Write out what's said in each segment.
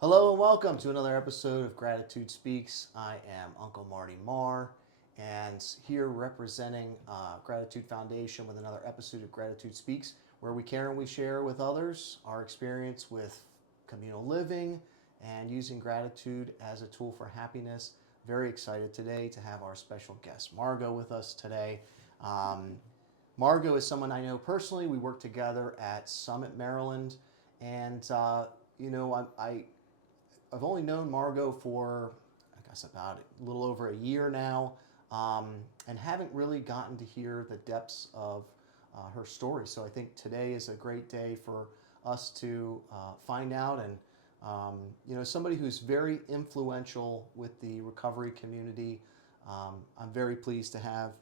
Hello and welcome to another episode of Gratitude Speaks. I am Uncle Marty Marr, and here representing Gratitude Foundation with another episode of Gratitude Speaks, where we care and we share with others our experience with communal living and using gratitude as a tool for happiness. Very excited today to have our special guest Margo with us today. Um, Margo is someone I know personally. We work together at Summit, Maryland, and I've only known Margo for, I guess, about a little over a year now, and haven't really gotten to hear the depths of her story. So I think today is a great day for us to find out. And somebody who's very influential with the recovery community. I'm very pleased to have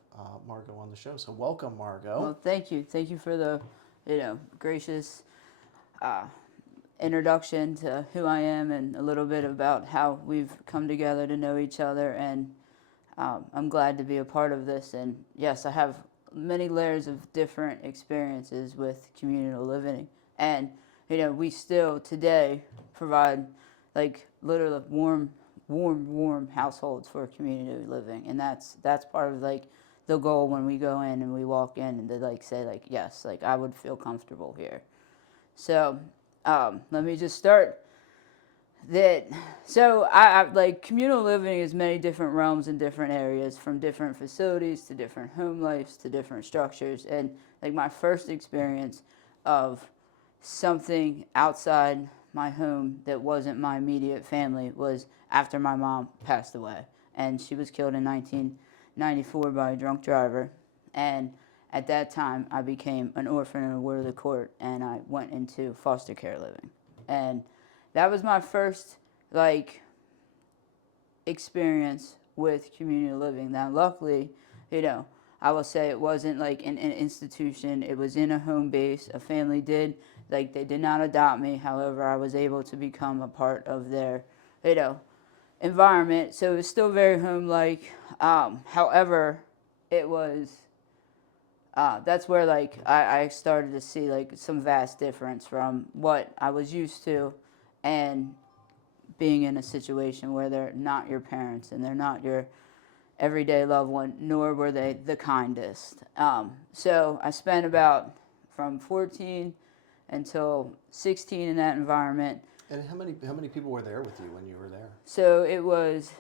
Margo on the show. So welcome, Margo. Well, thank you. Thank you for the, gracious introduction to who I am and a little bit about how we've come together to know each other. And I'm glad to be a part of this. And yes, I have many layers of different experiences with communal living. And, we still today provide like literally warm households for community living. And that's part of like the goal when we go in and we walk in and they like say like, yes, like I would feel comfortable here. So let me just start that. So I like communal living is many different realms in different areas, from different facilities to different home lives to different structures. And like my first experience of something outside my home that wasn't my immediate family was after my mom passed away. And she was killed in 1994 by a drunk driver. And at that time, I became an orphan and a ward of the court, and I went into foster care living. And that was my first, like, experience with community living. Now, luckily, I will say it wasn't like an institution. It was in a home base. A family they did not adopt me. However, I was able to become a part of their, environment. So it was still very home-like. However, it was, that's where like I started to see like some vast difference from what I was used to and being in a situation where they're not your parents and they're not your everyday loved one, nor were they the kindest. So I spent about from 14 until 16 in that environment. And how many people were there with you when you were there? So it was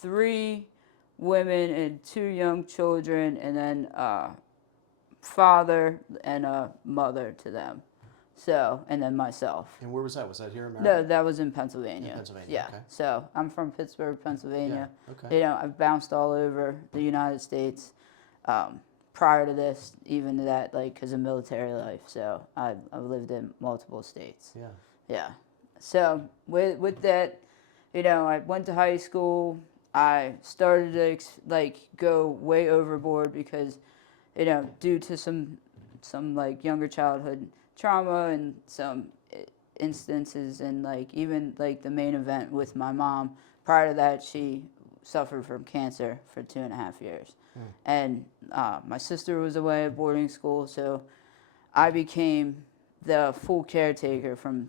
3 women and 2 young children, and then father and a mother to them. So, and then myself. And where was that? Was that here in Maryland? No, that was in Pennsylvania. In Pennsylvania, yeah. okay. So I'm from Pittsburgh, Pennsylvania. Yeah, okay. I've bounced all over the United States prior to this, even to that, like, because of military life. So I've lived in multiple states. Yeah. Yeah. So with that, I went to high school. I started to go way overboard because, due to some like younger childhood trauma and some instances, and like even like the main event with my mom. Prior to that, she suffered from cancer for 2.5 years, and my sister was away at boarding school, so I became the full caretaker from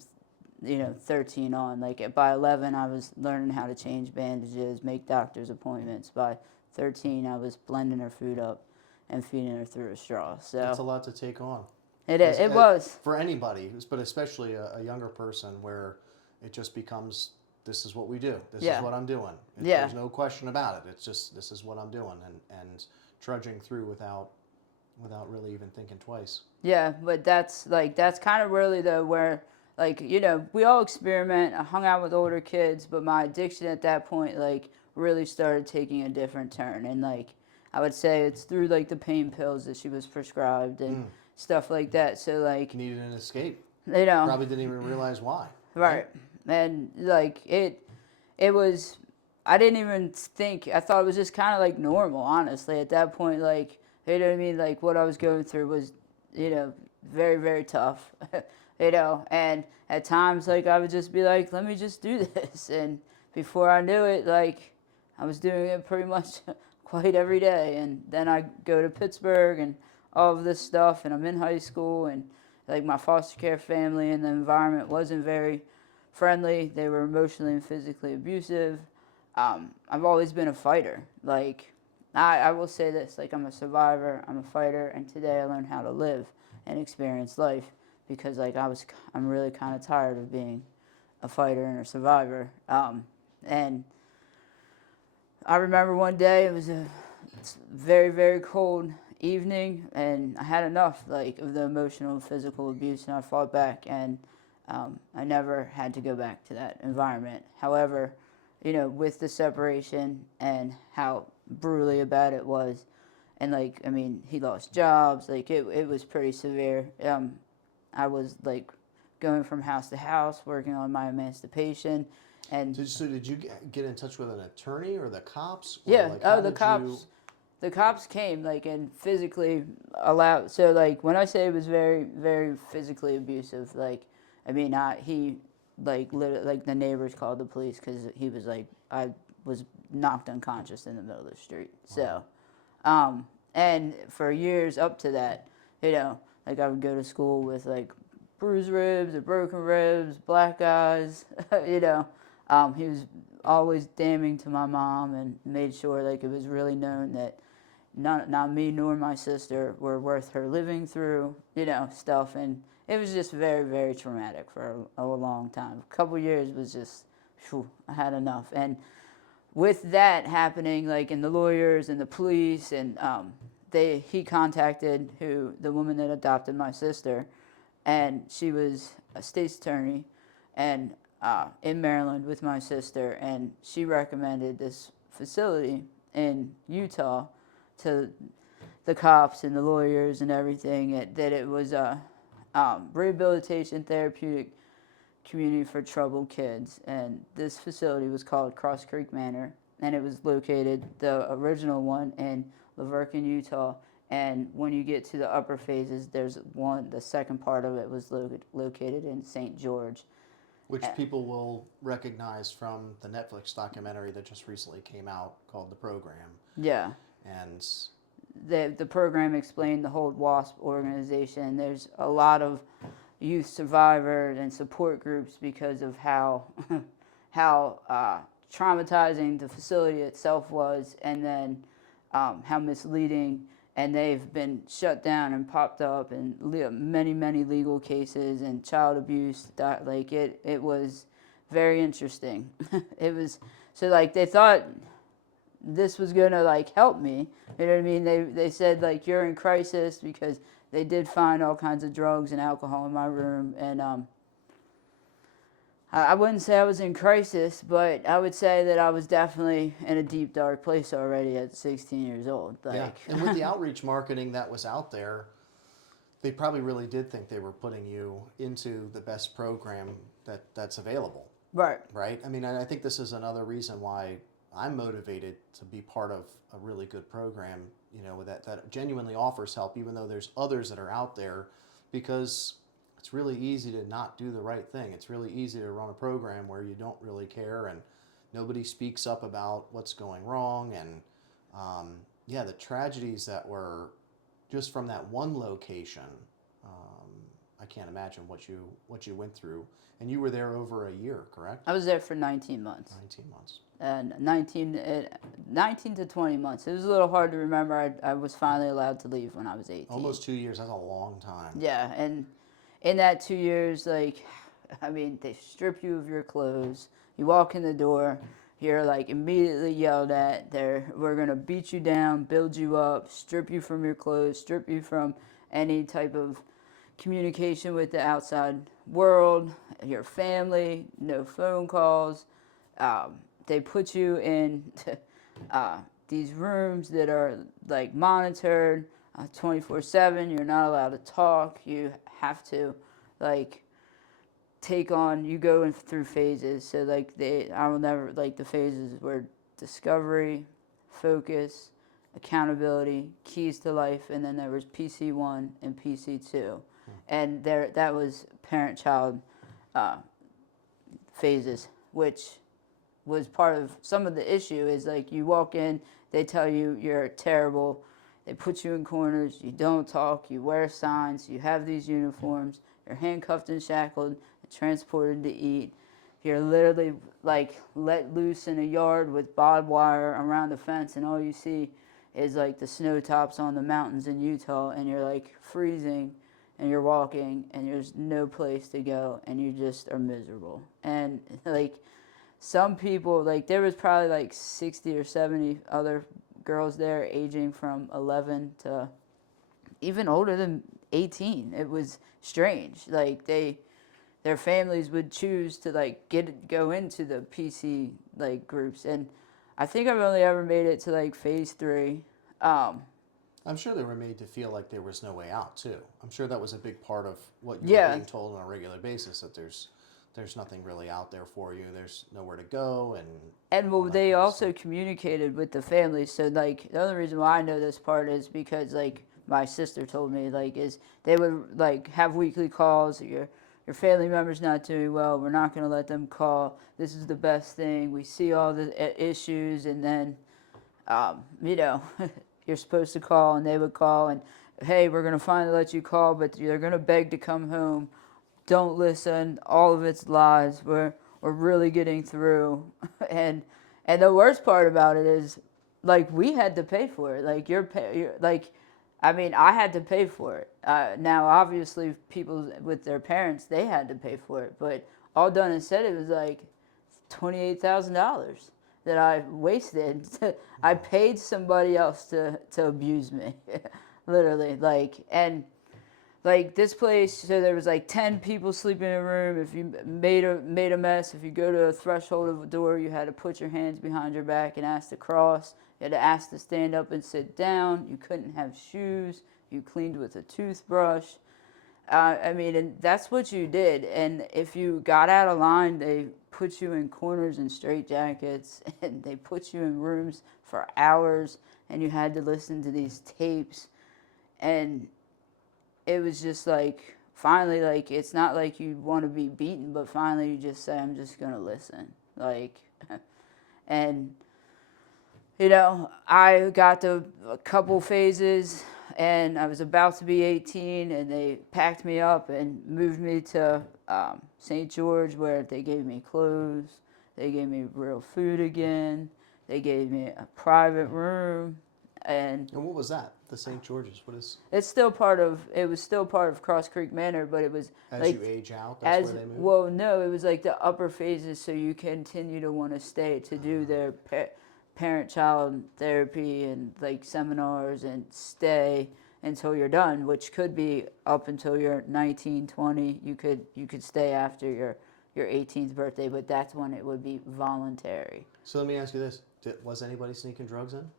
13 on. Like by 11, I was learning how to change bandages, make doctor's appointments. By 13, I was blending her food up and feeding her through a straw. So that's a lot to take on. It was for anybody, but especially a younger person, where it just becomes, this is what we do. This is what I'm doing. There's no question about it. It's just, this is what I'm doing, and trudging through without really even thinking twice. Yeah, but that's kind of really where, like, we all experiment. I hung out with older kids, but my addiction at that point, like, really started taking a different turn. And, like, I would say it's through, like, the pain pills that she was prescribed and stuff like that. So, like... Needed an escape. Probably didn't even realize why. Right. And, like, it was... I didn't even think... I thought it was just kind of, like, normal, honestly. At that point, like, you know what I mean? Like, what I was going through was, very, very tough. And at times, like, I would just be like, let me just do this. And before I knew it, like, I was doing it pretty much quite every day. And then I go to Pittsburgh and all of this stuff, and I'm in high school, and, like, my foster care family and the environment wasn't very friendly. They were emotionally and physically abusive. I've always been a fighter. Like, I will say this, like, I'm a survivor, I'm a fighter, and today I learned how to live and experience life because, like, I'm really kind of tired of being a fighter and a survivor. And I remember one day, it was a very, very cold evening, and I had enough, like, of the emotional and physical abuse, and I fought back, and I never had to go back to that environment. However, you know, with the separation and how brutally bad it was, and, like, I mean, he lost jobs, like, it was pretty severe. I was, like, going from house to house, working on my emancipation, and So did you get in touch with an attorney or the cops? Or yeah, like, oh, how the did you? cops. The cops came, like, and physically allowed. So, like, when I say it was very, very physically abusive, like, I mean, he, like, literally, like, the neighbors called the police because he was like, I was knocked unconscious in the middle of the street. So, and for years up to that, you know, like, I would go to school with, like, bruised ribs or broken ribs, black eyes, you know. He was always damning to my mom and made sure, like, it was really known that not me nor my sister were worth her living through, you know, stuff. And it was just very, very traumatic for a long time. A couple years was just, whew, I had enough. And with that happening, like, and the lawyers and the police, and he contacted the woman that adopted my sister, and she was a state's attorney, and in Maryland with my sister, and she recommended this facility in Utah to the cops and the lawyers and everything, that it was a rehabilitation therapeutic community for troubled kids. And this facility was called Cross Creek Manor, and it was located, the original one, in Laverkin, Utah. And when you get to the upper phases, there's one, the second part of it was located in St. George. Which people will recognize from the Netflix documentary that just recently came out called The Program. Yeah. And The program explained the whole WASP organization. There's a lot of youth survivors and support groups because of how traumatizing the facility itself was, and then how misleading. And they've been shut down and popped up in many legal cases and child abuse. Like, it was very interesting. It was, so, like, they thought this was gonna, like, help me. You know what I mean? They said, like, you're in crisis, because they did find all kinds of drugs and alcohol in my room. And I wouldn't say I was in crisis, but I would say that I was definitely in a deep, dark place already at 16 years old. Like, yeah, and with the outreach marketing that was out there, they probably really did think they were putting you into the best program that's available. right. Right? I mean, I think this is another reason why I'm motivated to be part of a really good program, you know, that genuinely offers help, even though there's others that are out there, because it's really easy to not do the right thing. It's really easy to run a program where you don't really care and nobody speaks up about what's going wrong. And yeah, the tragedies that were just from that one location, I can't imagine what you went through. And you were there over a year, correct? I was there for 19 months. 19 months. And 19 to 20 months. It was a little hard to remember. I was finally allowed to leave when I was 18. Almost 2 years. That's a long time. Yeah, and in that 2 years, like, I mean, they strip you of your clothes. You walk in the door, you're, like, immediately yelled at. We're gonna beat you down, build you up, strip you from your clothes, strip you from any type of communication with the outside world, your family, no phone calls. They put you in these rooms that are, like, monitored 24/7. You're not allowed to talk. You have to, like, you go in through phases. So, like, I will never, like, the phases were discovery, focus, accountability, keys to life, and then there was PC1 and PC2. And that was parent-child phases, which was part of some of the issue. Is, like, you walk in, they tell you you're terrible, they put you in corners, you don't talk, you wear signs, you have these uniforms, you're handcuffed and shackled and transported to eat. you're literally like let loose in a yard with barbed wire around the fence, and all you see is like the snow tops on the mountains in Utah, and you're like freezing, and you're walking, and there's no place to go, and you just are miserable. And like some people, like there was probably like 60 or 70 other girls there, aging from 11 to even older than 18. It was strange. Like their families would choose to like go into the PC like groups, and I think I've only ever made it to like phase 3. I'm sure they were made to feel like there was no way out too. I'm sure that was a big part of what you were Yeah, being told on a regular basis, that there's nothing really out there for you. There's nowhere to go and all well, that they kind of also stuff. communicated with the families. So like the only reason why I know this part is because like my sister told me, like, is they would like have weekly calls. Your family member's not doing well. We're not going to let them call. This is the best thing. We see all the issues, and then you know, you're supposed to call, and they would call, and hey, we're going to finally let you call, but they're going to beg to come home. Don't listen. All of it's lies. We're really getting through, and the worst part about it is, like, we had to pay for it. Like you're like, I mean, I had to pay for it. Now, obviously, people with their parents, they had to pay for it, but all done and said, it was like $28,000 that I wasted. I paid somebody else to abuse me, literally. Like, and like this place, so there was like 10 people sleeping in a room. If you made a mess, if you go to a threshold of a door, you had to put your hands behind your back and ask to cross. You had to ask to stand up and sit down. You couldn't have shoes. You cleaned with a toothbrush. I mean, and that's what you did. And if you got out of line, they put you in corners and straitjackets, and they put you in rooms for hours, and you had to listen to these tapes. And it was just like, finally, like, it's not like you want to be beaten, but finally you just say, I'm just going to listen. Like, and I got to a couple phases, and I was about to be 18, and they packed me up and moved me to St. George, where they gave me clothes, they gave me real food again, they gave me a private room, and And what was that? The St. George's. What is, it was still part of Cross Creek Manor, but it was as you like, age out, that's where as they move? well, no, it was like the upper phases, so you continue to want to stay to do their parent-child therapy and like seminars, and stay until you're done, which could be up until you're 19, 20. You could stay after your 18th birthday, but that's when it would be voluntary. So let me ask you this. Was anybody sneaking drugs in?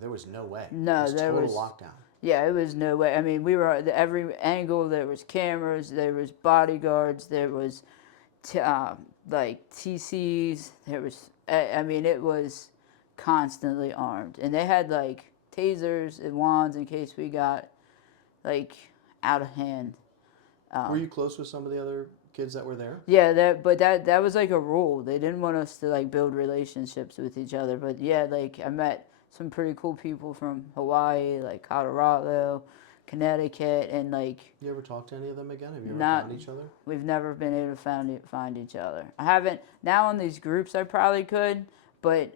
There was no way. It No, was there total was lockdown. Yeah, it was no way. I mean, we were at every angle. There was cameras. There was bodyguards. There was like TCs. There was. I mean, it was constantly armed, and they had like tasers and wands in case we got like out of hand. Were you close with some of the other kids that were there? Yeah, that was like a rule. They didn't want us to like build relationships with each other. But yeah, like I met some pretty cool people from Hawaii, like Colorado, Connecticut, and like You ever talk to any of them again? Have you ever not. found each other? We've never been able to find each other. I haven't now on these groups. I probably could, but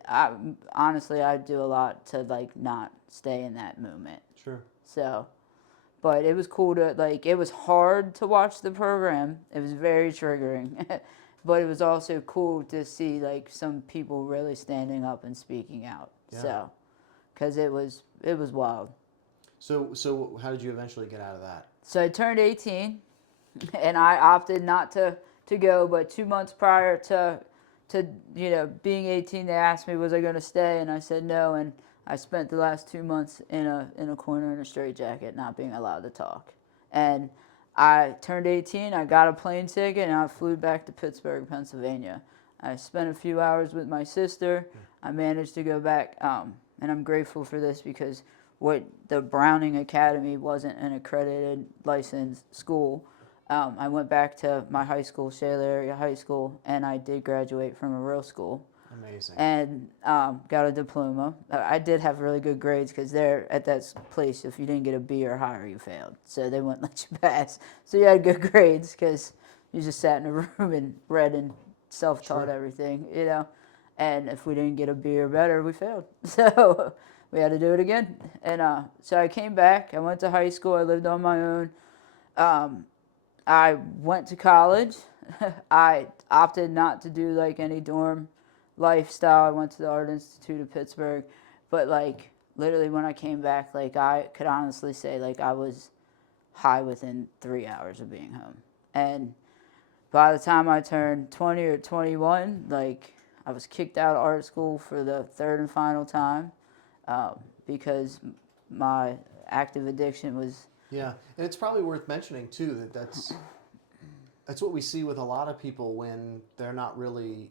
honestly, I do a lot to like not stay in that moment. Sure. So. But it was cool to like. It was hard to watch the program. It was very triggering, but it was also cool to see like some people really standing up and speaking out. Yeah. So, because it was wild. So how did you eventually get out of that? So I turned 18, and I opted not to go. But 2 months prior to being 18, they asked me was I going to stay, and I said no. And I spent the last 2 months in a corner in a straitjacket, not being allowed to talk. And I turned 18. I got a plane ticket, and I flew back to Pittsburgh, Pennsylvania. I spent a few hours with my sister. I managed to go back, and I'm grateful for this because the Browning Academy wasn't an accredited licensed school. I went back to my high school, Shale Area High School, and I did graduate from a real school. Amazing. And got a diploma. I did have really good grades because there at that place, if you didn't get a B or higher, you failed. So they wouldn't let you pass. So you had good grades because you just sat in a room and read and self-taught Sure. everything, and if we didn't get a B or better, we failed. So we had to do it again. And so I came back. I went to high school. I lived on my own. Um, I went to college. I opted not to do like any dorm lifestyle. I went to the Art Institute of Pittsburgh, but like literally when I came back, like I could honestly say like I was high within 3 hours of being home. And by the time I turned 20 or 21, like I was kicked out of art school for the third and final time because my active addiction was. Yeah, and it's probably worth mentioning too that that's what we see with a lot of people when they're not really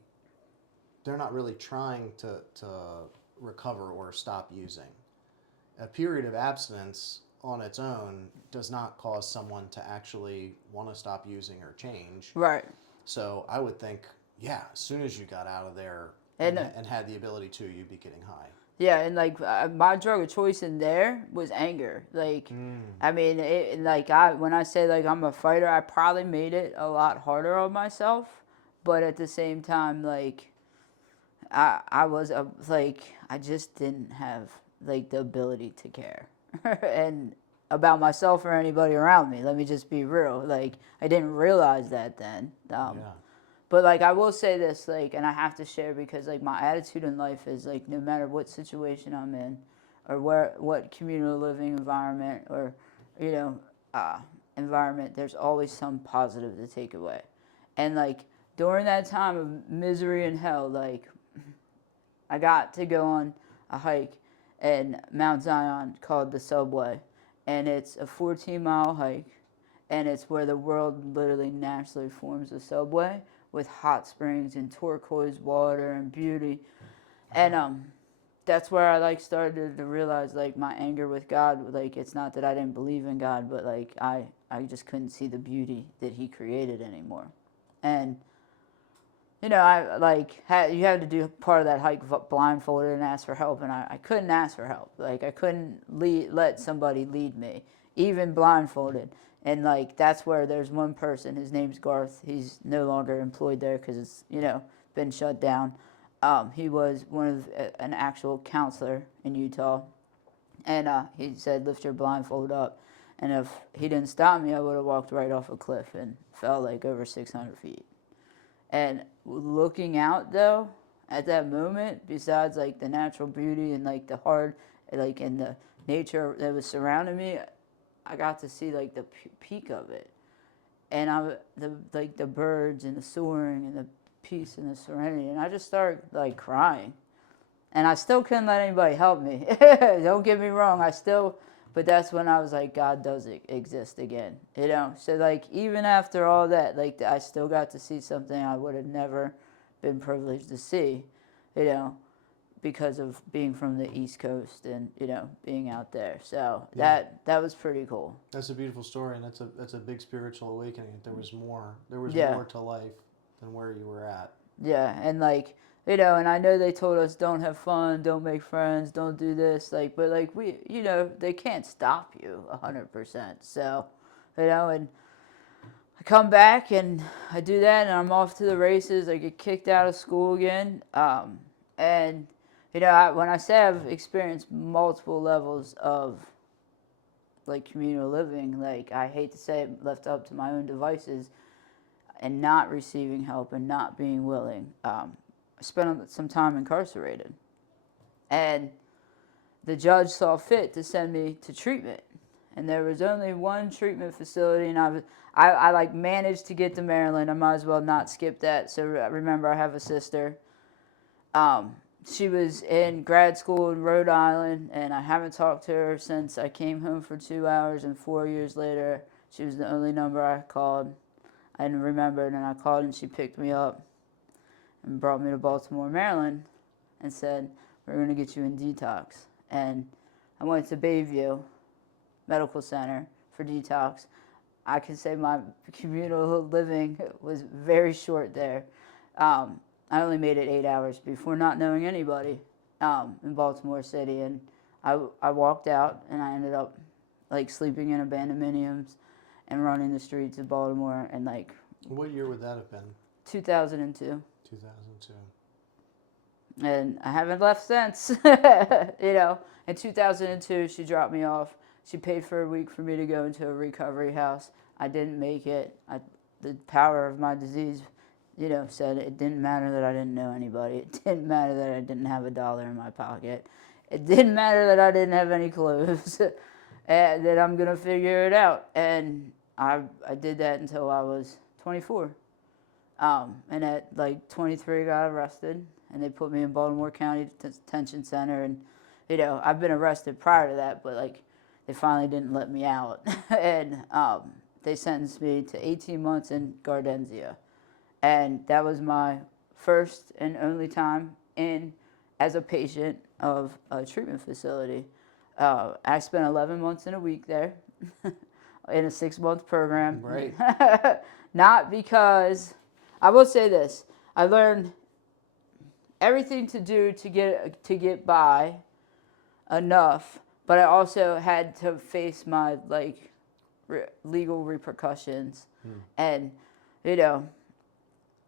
trying to recover or stop using. A period of abstinence on its own does not cause someone to actually want to stop using or change. Right. So I would think, yeah, as soon as you got out of there And and had the ability to, you'd be getting high. yeah, and like my drug of choice in there was anger. Like, I mean, like when I say like I'm a fighter, I probably made it a lot harder on myself, but at the same time, like I was like I just didn't have like the ability to care and about myself or anybody around me. Let me just be real. Like I didn't realize that then. Yeah. But like I will say this, like, and I have to share because like my attitude in life is like no matter what situation I'm in, or what communal living environment or, you know, environment, there's always some positive to take away, and like during that time of misery and hell, like I got to go on a hike in Mount Zion called the Subway, and it's a 14-mile hike, and it's where the world literally naturally forms a subway with hot springs and turquoise water and beauty, and that's where I like started to realize like my anger with God. Like it's not that I didn't believe in God, but like I just couldn't see the beauty that He created anymore, and I like you had to do part of that hike blindfolded and ask for help, and I couldn't ask for help. Like I couldn't let somebody lead me, even blindfolded. And like that's where there's one person. His name's Garth. He's no longer employed there because it's been shut down. He was one of an actual counselor in Utah, and he said, "Lift your blindfold up." And if he didn't stop me, I would have walked right off a cliff and fell like over 600 feet. And looking out though, at that moment, besides like the natural beauty and like the hard, like in the nature that was surrounding me, I got to see like the peak of it, and the birds and the soaring and the peace and the serenity, and I just started like crying, and I still couldn't let anybody help me. Don't get me wrong, but that's when I was like, God does exist again, So like even after all that, like I still got to see something I would have never been privileged to see, because of being from the East Coast and being out there. So Yeah. that was pretty cool. That's a beautiful story, and that's a big spiritual awakening. There was more. There was Yeah. more to life than where you were at. Yeah, and like and I know they told us don't have fun, don't make friends, don't do this, like, but like they can't stop you 100%. So, and I come back and I do that, and I'm off to the races. I get kicked out of school again, and when I say I've experienced multiple levels of like communal living, like I hate to say it, left up to my own devices and not receiving help and not being willing. I spent some time incarcerated, and the judge saw fit to send me to treatment. And there was only one treatment facility, and I like managed to get to Maryland. I might as well not skip that. So remember, I have a sister. She was in grad school in Rhode Island, and I haven't talked to her since I came home for 2 hours. And 4 years later, she was the only number I called. I didn't remember, and I called, and she picked me up and brought me to Baltimore, Maryland, and said, "We're going to get you in detox." And I went to Bayview Medical Center for detox. I can say my communal living was very short there. I only made it 8 hours before not knowing anybody in Baltimore City, and I walked out, and I ended up like sleeping in abandoned and running the streets of Baltimore, and like What year would that have been? 2002. 2002. And I haven't left since. In 2002, she dropped me off. She paid for a week for me to go into a recovery house. I didn't make it. The power of my disease, said it didn't matter that I didn't know anybody. It didn't matter that I didn't have $1 in my pocket. It didn't matter that I didn't have any clothes. And that I'm going to figure it out. And I did that until I was 24. And at 23, I got arrested, and they put me in Baltimore County Detention Center. And I've been arrested prior to that, but they finally didn't let me out, and they sentenced me to 18 months in Gardenzia, and that was my first and only time in as a patient of a treatment facility. I spent 11 months in a week there, in a 6-month program. Right. Not because. I will say this: I learned everything to do to get by enough, but I also had to face my legal repercussions, and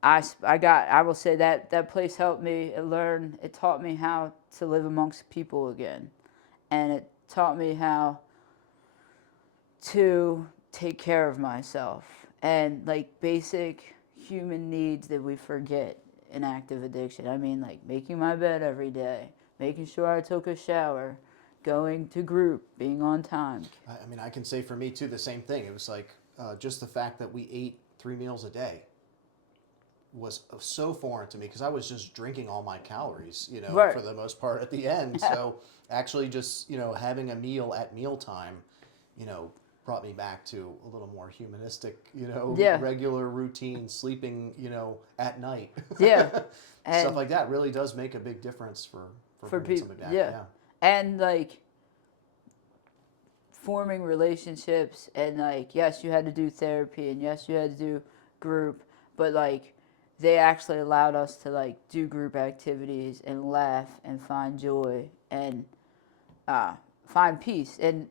I will say that place helped me. It taught me how to live amongst people again, and it taught me how to take care of myself and basic human needs that we forget in active addiction. I mean, making my bed every day, making sure I took a shower, going to group, being on time. I mean, I can say for me too the same thing. It was just the fact that we ate 3 meals a day was so foreign to me, because I was just drinking all my calories, Right. for the most part at the end. So actually just, having a meal at mealtime, brought me back to a little more humanistic, Yeah. regular routine, sleeping, at night. Yeah. Stuff like that really does make a big difference for bringing people. somebody back. Yeah. And forming relationships, and yes, you had to do therapy, and yes, you had to do group, but they actually allowed us to do group activities and laugh and find joy and find peace. And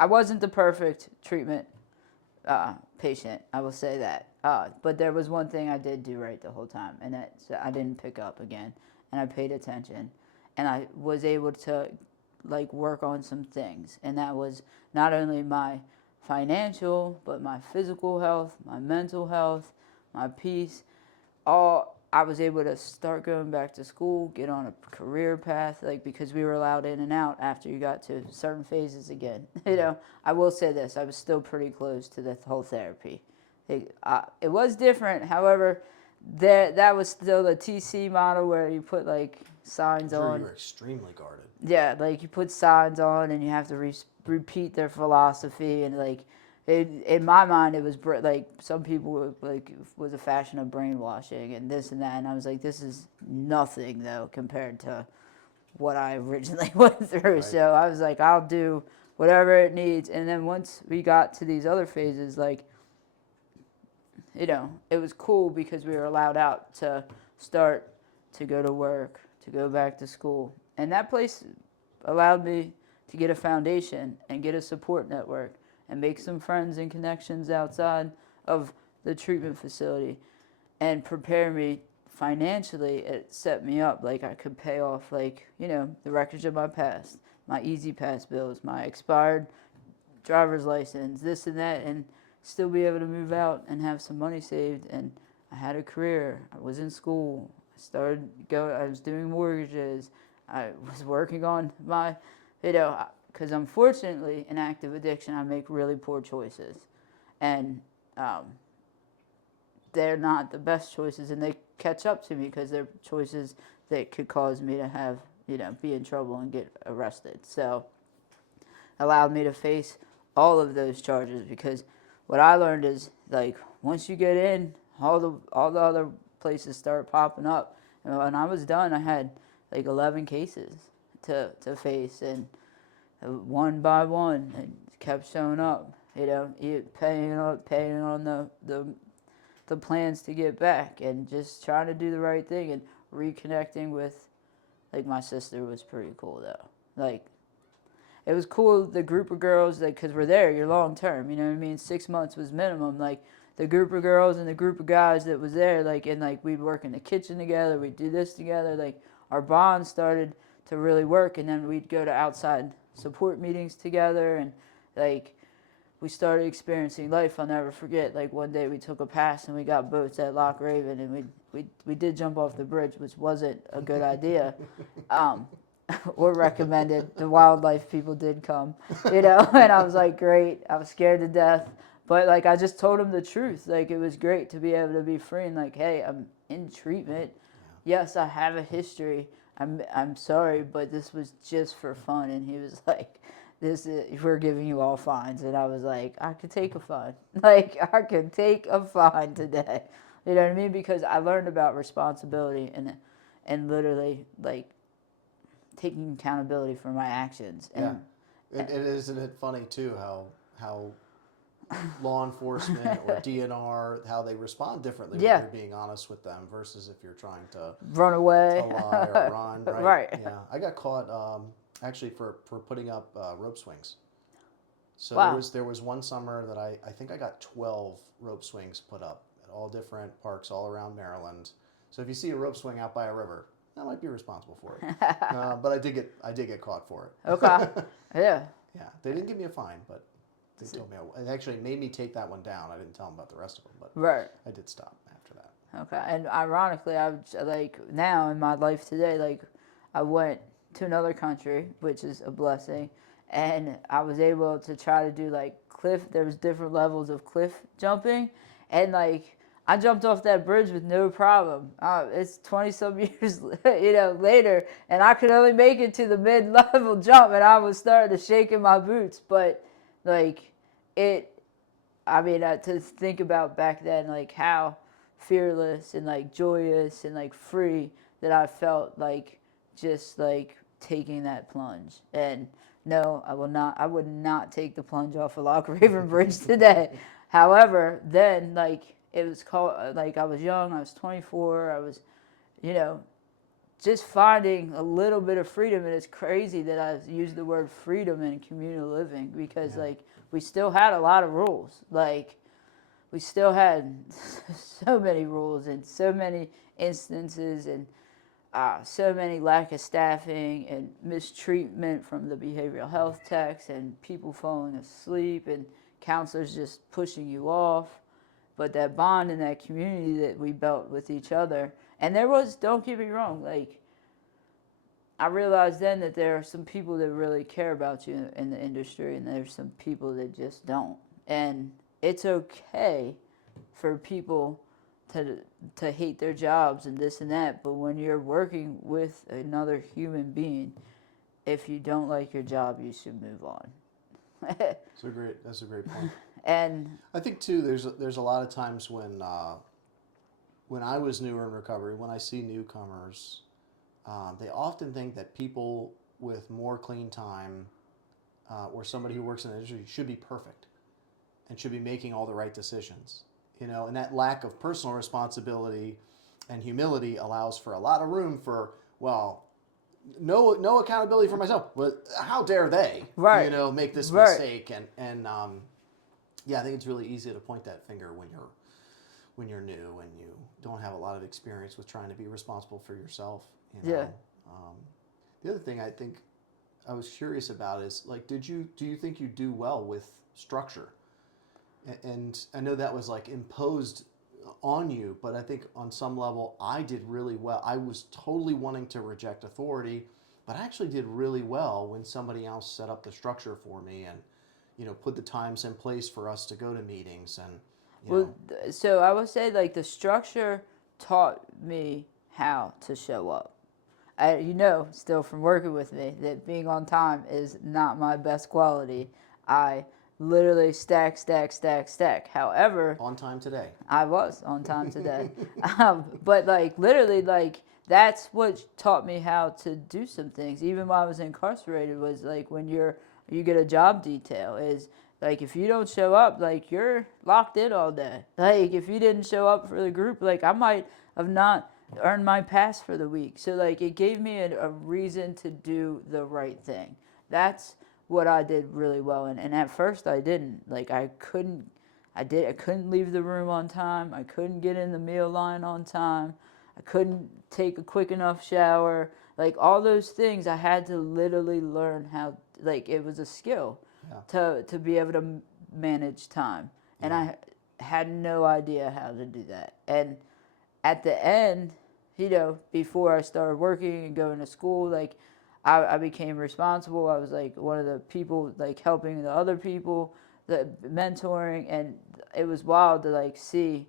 I wasn't the perfect treatment patient, I will say that. But there was one thing I did do right the whole time, and that I didn't pick up again, and I paid attention, and I was able to work on some things, and that was not only my financial, but my physical health, my mental health, my peace. I was able to start going back to school, get on a career path, because we were allowed in and out after you got to certain phases again. I will say this: I was still pretty close to the whole therapy. It was different, however, that was still the TC model where you put signs I'm sure on. you were extremely guarded. Yeah, you put signs on, and you have to repeat their philosophy, and in my mind, it was some people were was a fashion of brainwashing and this and that, and I was this is nothing though compared to what I originally went through. Right. So I was I'll do whatever it needs. And then once we got to these other phases, it was cool because we were allowed out to start to go to work, to go back to school, and that place allowed me to get a foundation and get a support network and make some friends and connections outside of the treatment facility, and prepare me financially. It set me up I could pay off the wreckage of my past, my Easy Pass bills, my expired driver's license, this and that, and still be able to move out and have some money saved. And I had a career. I was in school. I was doing mortgages. I was working on my, because unfortunately in active addiction I make really poor choices, and they're not the best choices, and they catch up to me because they're choices that could cause me to have be in trouble and get arrested. So allowed me to face all of those charges, because what I learned is once you get in, all the other places start popping up. And when I was done, I had 11 cases to face, and one by one, it kept showing up. Paying on the plans to get back, and just trying to do the right thing, and reconnecting with my sister was pretty cool though. It was cool, the group of girls, because we're there, you're long term, you know what I mean? 6 months was minimum. the group of girls and the group of guys that was there, like, and like we'd work in the kitchen together, we'd do this together, like our bond started to really work. And then we'd go to outside support meetings together, and like we started experiencing life. I'll never forget, like one day we took a pass and we got boats at Loch Raven, and we did jump off the bridge, which wasn't a good idea. Or recommended. The wildlife people did come, and I was like, great. I was scared to death, but like I just told them the truth. Like it was great to be able to be free and like, hey, I'm in treatment. Yes, I have a history. I'm sorry, but this was just for fun. And he was like, we're giving you all fines. And I was like, I could take a fine. Like I could take a fine today. You know what I mean? Because I learned about responsibility and literally like taking accountability for my actions. And isn't it funny too how law enforcement or DNR, how they respond differently when you're being honest with them versus if you're trying to run away, to lie or run, right? Right. Yeah, I got caught actually for putting up rope swings. So Wow. there was one summer that I think I got 12 rope swings put up at all different parks all around Maryland. So if you see a rope swing out by a river, I might be responsible for it. But I did get caught for it. Okay. Yeah. Yeah, they didn't give me a fine, but they told me it actually made me take that one down. I didn't tell them about the rest of them, but Right. I did stop after that. Okay. And ironically, I like now in my life today, like I went to another country, which is a blessing, and I was able to try to do like there was different levels of cliff jumping, and like I jumped off that bridge with no problem. It's 20 some years, later, and I could only make it to the mid-level jump, and I was starting to shake in my boots. But like to think about back then, like how fearless and like joyous and like free that I felt, like just like taking that plunge. And no, I would not take the plunge off of Loch Raven Bridge today. However, then like it was called, like I was young, I was 24, I was, just finding a little bit of freedom. And it's crazy that I used the word freedom in communal living because like we still had a lot of rules. Like we still had so many rules and so many instances and so many lack of staffing and mistreatment from the behavioral health techs and people falling asleep and counselors just pushing you off. But that bond and that community that we built with each other, and there was, don't get me wrong, like I realized then that there are some people that really care about you in the industry, and there's some people that just don't. And it's okay for people to hate their jobs and this and that, but when you're working with another human being, if you don't like your job, you should move on. That's a great point. And I think too, there's a lot of times when I was newer in recovery, when I see newcomers, they often think that people with more clean time or somebody who works in the industry should be perfect and should be making all the right decisions. And that lack of personal responsibility and humility allows for a lot of room for, well, no accountability for myself. But how dare they, right. Make this right. mistake? And I think it's really easy to point that finger when you're new and you don't have a lot of experience with trying to be responsible for yourself. Yeah. The other thing I think I was curious about is like, do you think you do well with structure? And I know that was like imposed on you, but I think on some level I did really well. I was totally wanting to reject authority, but I actually did really well when somebody else set up the structure for me and, put the times in place for us to go to meetings and, So I would say like the structure taught me how to show up. Still from working with me, that being on time is not my best quality. I literally stack. However, on time today. I was on time today. But like literally like that's what taught me how to do some things. Even while I was incarcerated was like when you get a job detail is like if you don't show up, like you're locked in all day. Like if you didn't show up for the group, like I might have not earned my pass for the week. So like it gave me a reason to do the right thing. That's what I did really well. And at first I didn't. Like I I couldn't leave the room on time. I couldn't get in the meal line on time. I couldn't take a quick enough shower. Like all those things, I had to literally learn how. Like it was a skill to be able to manage time, and I had no idea how to do that. And at the end, before I started working and going to school, like I became responsible. I was like one of the people like helping the other people, the mentoring, and it was wild to like see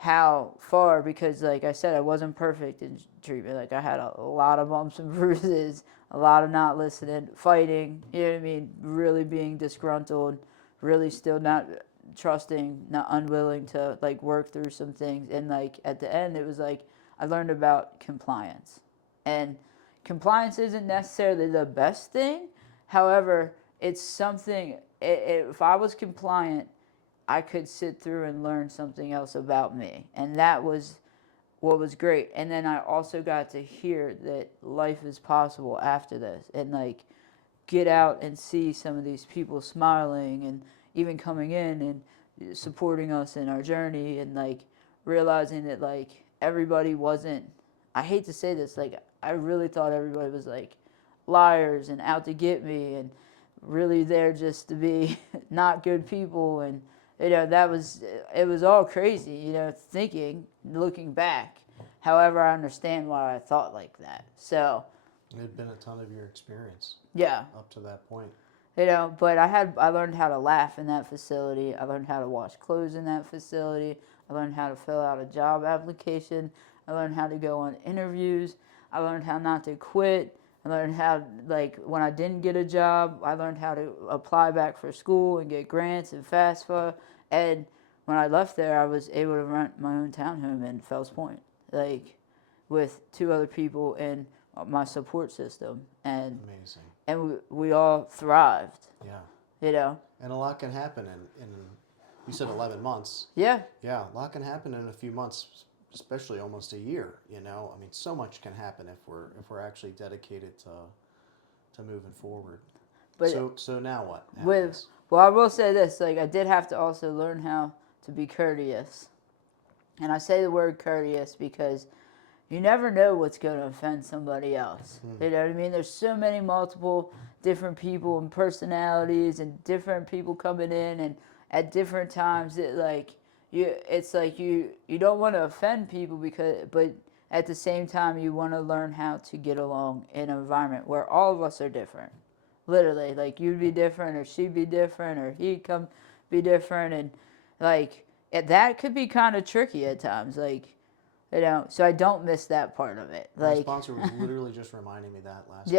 how far, because like I said, I wasn't perfect in treatment. Like I had a lot of bumps and bruises, a lot of not listening, fighting, you know what I mean, really being disgruntled, really still not trusting, not unwilling to like work through some things. And like at the end it was like I learned about compliance. And compliance isn't necessarily the best thing. However, it's something, if I was compliant, I could sit through and learn something else about me. And that was what was great. And then I also got to hear that life is possible after this, and like get out and see some of these people smiling and even coming in and supporting us in our journey, and like realizing that like everybody wasn't, I hate to say this, like I really thought everybody was like liars and out to get me and really there just to be not good people. And that was, it was all crazy, thinking, looking back. However, I understand why I thought like that. So it had been a ton of your experience up to that point. But I learned how to laugh in that facility. I learned how to wash clothes in that facility. I learned how to fill out a job application. I learned how to go on interviews. I learned how not to quit. I learned how, like, when I didn't get a job, I learned how to apply back for school and get grants and FAFSA. And when I left there, I was able to rent my own townhome in Fells Point, like, with 2 other people and my support system. And amazing. And we all thrived. Yeah. And a lot can happen in you said 11 months. Yeah. Yeah, a lot can happen in a few months, especially almost a year, I mean, so much can happen if we're actually dedicated to moving forward. But so now what happens? Well, I will say this, like I did have to also learn how to be courteous. And I say the word courteous because you never know what's going to offend somebody else. You know what I mean? There's so many multiple different people and personalities and different people coming in and at different times. It's like you don't want to offend people, but at the same time you want to learn how to get along in an environment where all of us are different. Literally, like you'd be different, or she'd be different, or he'd come be different, and like that could be kind of tricky at times. Like. So I don't miss that part of it. My sponsor was literally just reminding me that last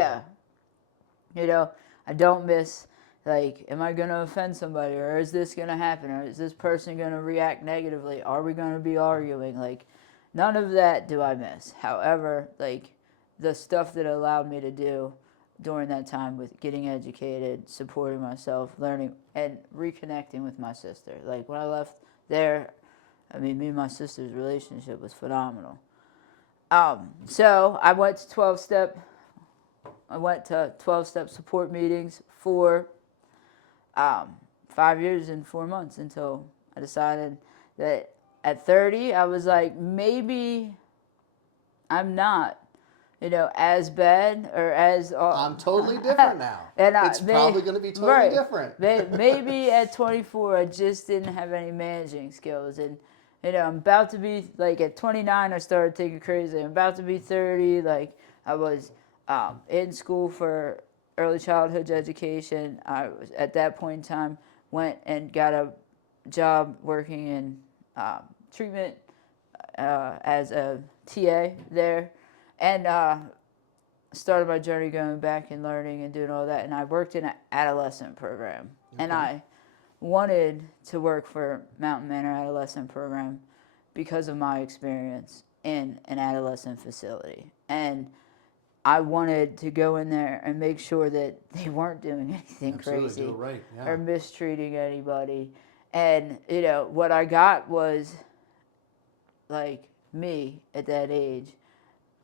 night. I don't miss, like, am I going to offend somebody, or is this going to happen, or is this person going to react negatively? Are we going to be arguing? Like, none of that do I miss. However, like, the stuff that it allowed me to do during that time with getting educated, supporting myself, learning, and reconnecting with my sister. Like, when I left there, I mean, me and my sister's relationship was phenomenal. So I went to 12-step support meetings for 5 years and 4 months until I decided that at 30, I was like, maybe I'm not, as bad or as... I'm totally different now. And it's probably going to be totally different. Maybe at 24, I just didn't have any managing skills. And I'm about to be, like, at 29, I started taking crazy. I'm about to be 30. Like, I was in school for early childhood education. I was, at that point in time, went and got a job working in treatment as a TA there. And started my journey going back and learning and doing all that. And I worked in an adolescent program. Okay. And I wanted to work for Mountain Manor Adolescent Program because of my experience in an adolescent facility. And I wanted to go in there and make sure that they weren't doing anything crazy do it right. or mistreating anybody. And, what I got was, like, me at that age,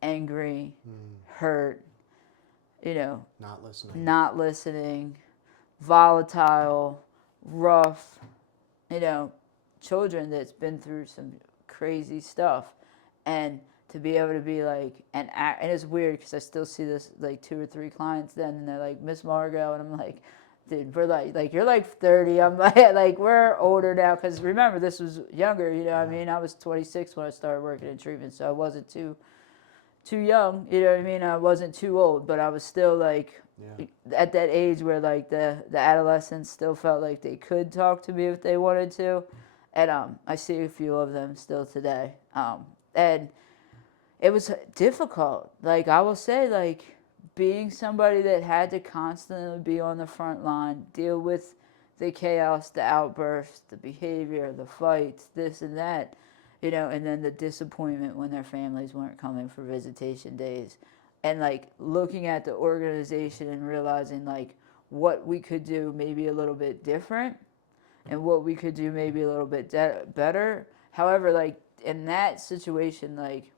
angry, hurt, not listening, volatile, rough, you know, children that's been through some crazy stuff, and to be able to be like and it's weird because I still see this like 2 or 3 clients then, and they're like, Miss Margo, and I'm like, dude, we're like you're like 30. I'm like we're older now, because remember this was younger, you know what I mean? I was 26 when I started working in treatment, so I wasn't too young, you know what I mean? I wasn't too old, but I was still like at that age where like the adolescents still felt like they could talk to me if they wanted to, and I see a few of them still today, and it was difficult. Like I will say, like being somebody that had to constantly be on the front line, deal with the chaos, the outbursts, the behavior, the fights, this and that, you know, and then the disappointment when their families weren't coming for visitation days. And like looking at the organization and realizing like what we could do maybe a little bit different and what we could do maybe a little bit better. However, like in that situation, like,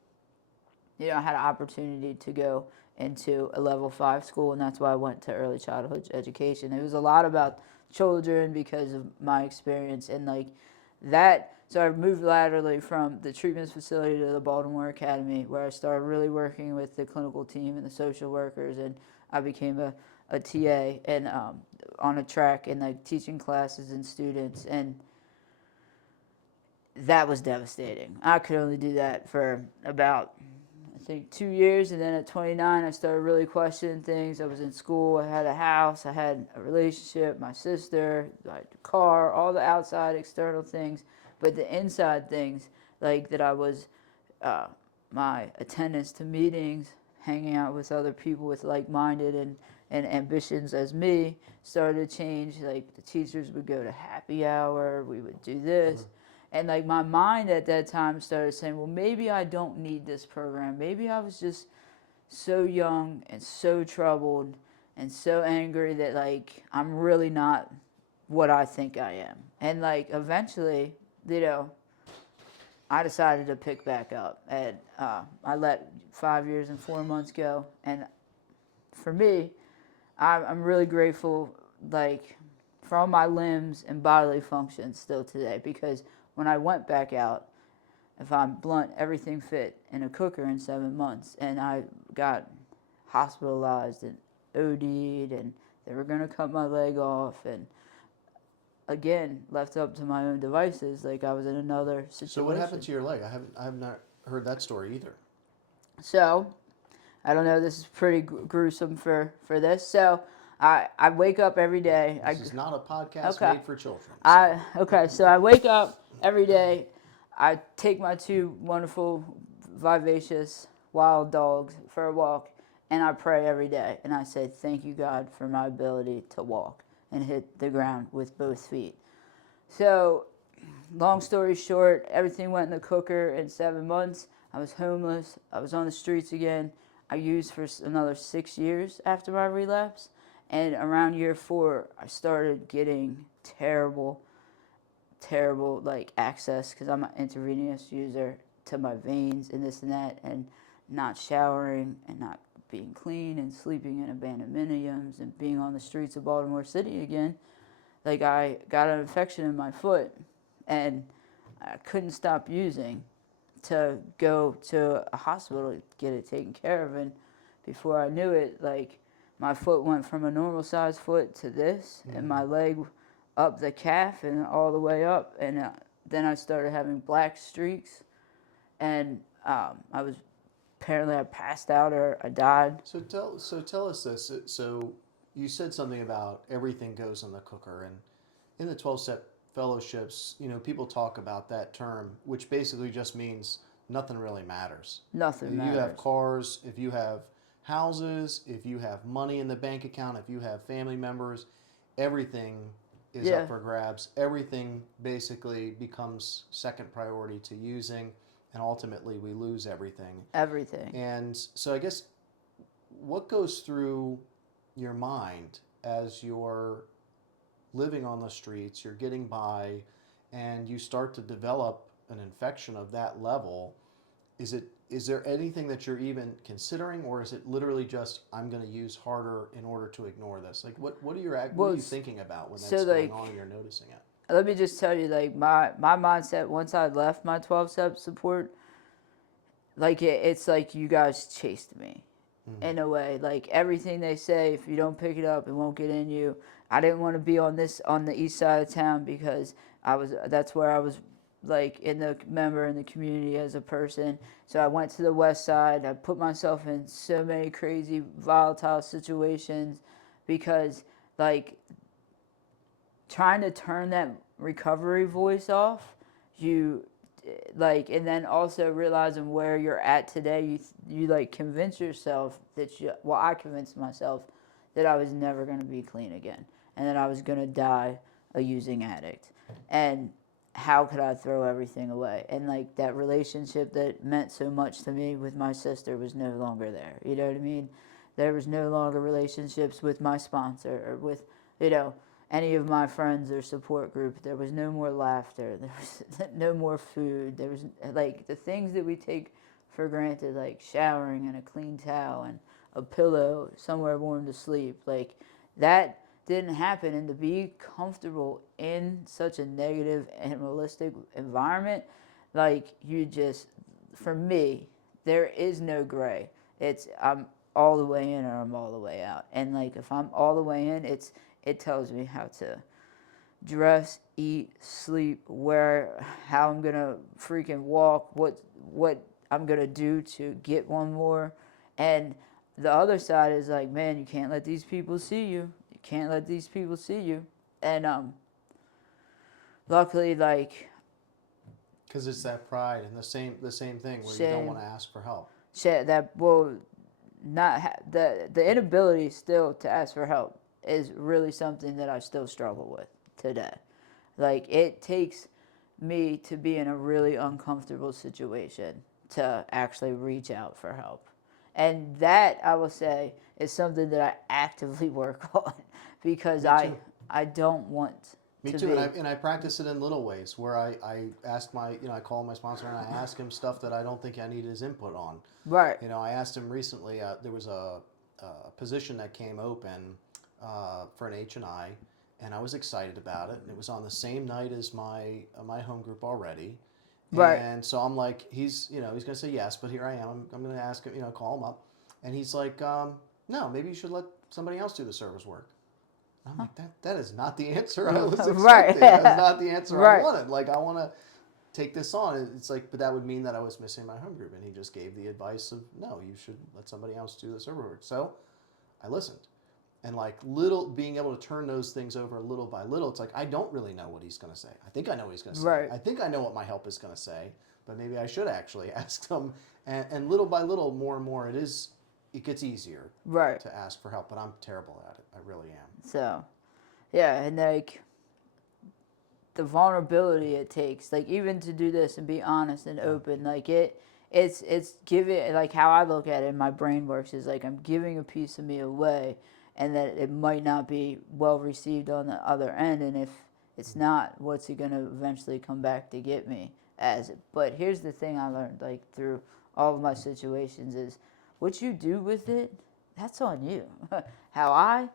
you know, I had an opportunity to go into a level 5 school, and that's why I went to early childhood education. It was a lot about children because of my experience, and like that. So I moved laterally from the treatment facility to the Baltimore Academy, where I started really working with the clinical team and the social workers, and I became a TA and on a track and like teaching classes and students, and that was devastating. I could only do that for about, I think, 2 years, and then at 29 I started really questioning things. I was in school, I had a house, I had a relationship, my sister, I had a car, all the outside external things, but the inside things, like that I was, my attendance to meetings, hanging out with other people with like-minded and ambitions as me, started to change. Like the teachers would go to happy hour, we would do this. And like my mind at that time started saying, well, maybe I don't need this program. Maybe I was just so young and so troubled and so angry that like I'm really not what I think I am. And like eventually, you know, I decided to pick back up, and I let 5 years and 4 months go. And for me, I'm really grateful, like, for all my limbs and bodily functions still today, because when I went back out, if I'm blunt, everything fit in a cooker in 7 months, and I got hospitalized and OD'd, and they were going to cut my leg off, and again, left up to my own devices, like I was in another situation. So what happened to your leg? I have not heard that story either. So, I don't know, this is pretty gruesome for this. So, I wake up every day. This is not a podcast Okay. made for children. So. So I wake up every day. I take my 2 wonderful, vivacious, wild dogs for a walk, and I pray every day. And I say, thank you, God, for my ability to walk and hit the ground with both feet. So, long story short, everything went in the cooker in 7 months. I was homeless. I was on the streets again. I used for another 6 years after my relapse. And around year 4, I started getting terrible like access, because I'm an intravenous user, to my veins and this and that, and not showering and not being clean and sleeping in abandonments and being on the streets of Baltimore City again. Like I got an infection in my foot, and I couldn't stop using to go to a hospital to get it taken care of. And before I knew it, like my foot went from a normal sized foot to this, and my leg up the calf and all the way up, and then I started having black streaks, and I was, apparently I passed out or I died. So tell us this. So you said something about everything goes in the cooker, and in the 12-step fellowships, you know, people talk about that term, which basically just means nothing really matters. Nothing matters. If you have cars, if you have houses, if you have money in the bank account, if you have family members, everything is up for grabs. Everything basically becomes second priority to using, and ultimately we lose everything. Everything. And so I guess what goes through your mind as you're living on the streets, you're getting by, and you start to develop an infection of that level? Is there anything that you're even considering, or is it literally just, I'm going to use harder in order to ignore this? Like what are you thinking about when that's going on and you're noticing it? let me just tell you, like my mindset once I left my 12-step support, like it's like you guys chased me in a way. Like everything they say, if you don't pick it up, it won't get in you. I didn't want to be on the east side of town because that's where I was, like in the member in the community as a person. So I went to the west side. I put myself in so many crazy volatile situations because, like, trying to turn that recovery voice off, you like, and then also realizing where you're at today, you like convince yourself that I convinced myself that I was never going to be clean again and that I was going to die a using addict. And how could I throw everything away? And like that relationship that meant so much to me with my sister was no longer there. You know what I mean? There was no longer relationships with my sponsor or with, you know, any of my friends or support group. There was no more laughter. There was no more food. There was, like, the things that we take for granted, like showering and a clean towel and a pillow, somewhere warm to sleep. Like, that didn't happen. And to be comfortable in such a negative animalistic environment, like, you just, for me, there is no gray. It's I'm all the way in or I'm all the way out. And like, if I'm all the way in, it tells me how to dress, eat, sleep, where, how I'm gonna freaking walk, what I'm gonna do to get one more. And the other side is like, man, you can't let these people see you. You can't let these people see you. And luckily, like, Because it's that pride and the same thing where you don't want to ask for help. that will not the inability still to ask for help is really something that I still struggle with today. Like, it takes me to be in a really uncomfortable situation to actually reach out for help. And that, I will say, is something that I actively work on because I don't want Me to too, be. and I practice it in little ways where I ask I call my sponsor and I ask him stuff that I don't think I need his input on. Right. I asked him recently. There was a position that came open for an H&I, and I was excited about it. And it was on the same night as my home group already, Right. and so I'm like, he's he's gonna say yes, but here I am. I'm gonna ask him, call him up, and he's like, no, maybe you should let somebody else do the service work. I'm like, that is not the answer I was expecting. Right. That's not the answer I Right. wanted. Like, I want to take this on. It's like, but that would mean that I was missing my home group. And he just gave the advice of, no, you should let somebody else do the server work. So I listened. And like being able to turn those things over little by little, it's like, I don't really know what he's going to say. I think I know what he's going to say. Right. I think I know what my help is going to say, but maybe I should actually ask him. And little by little, more and more, it gets easier Right. to ask for help, but I'm terrible at it. I really am. So, yeah, and like the vulnerability it takes, like, even to do this and be honest and open, like it's giving, like, how I look at it and my brain works is like I'm giving a piece of me away, and that it might not be well received on the other end, and if it's not, what's it going to eventually come back to get me as it? But here's the thing I learned, like, through all of my situations is what you do with it, that's on you. How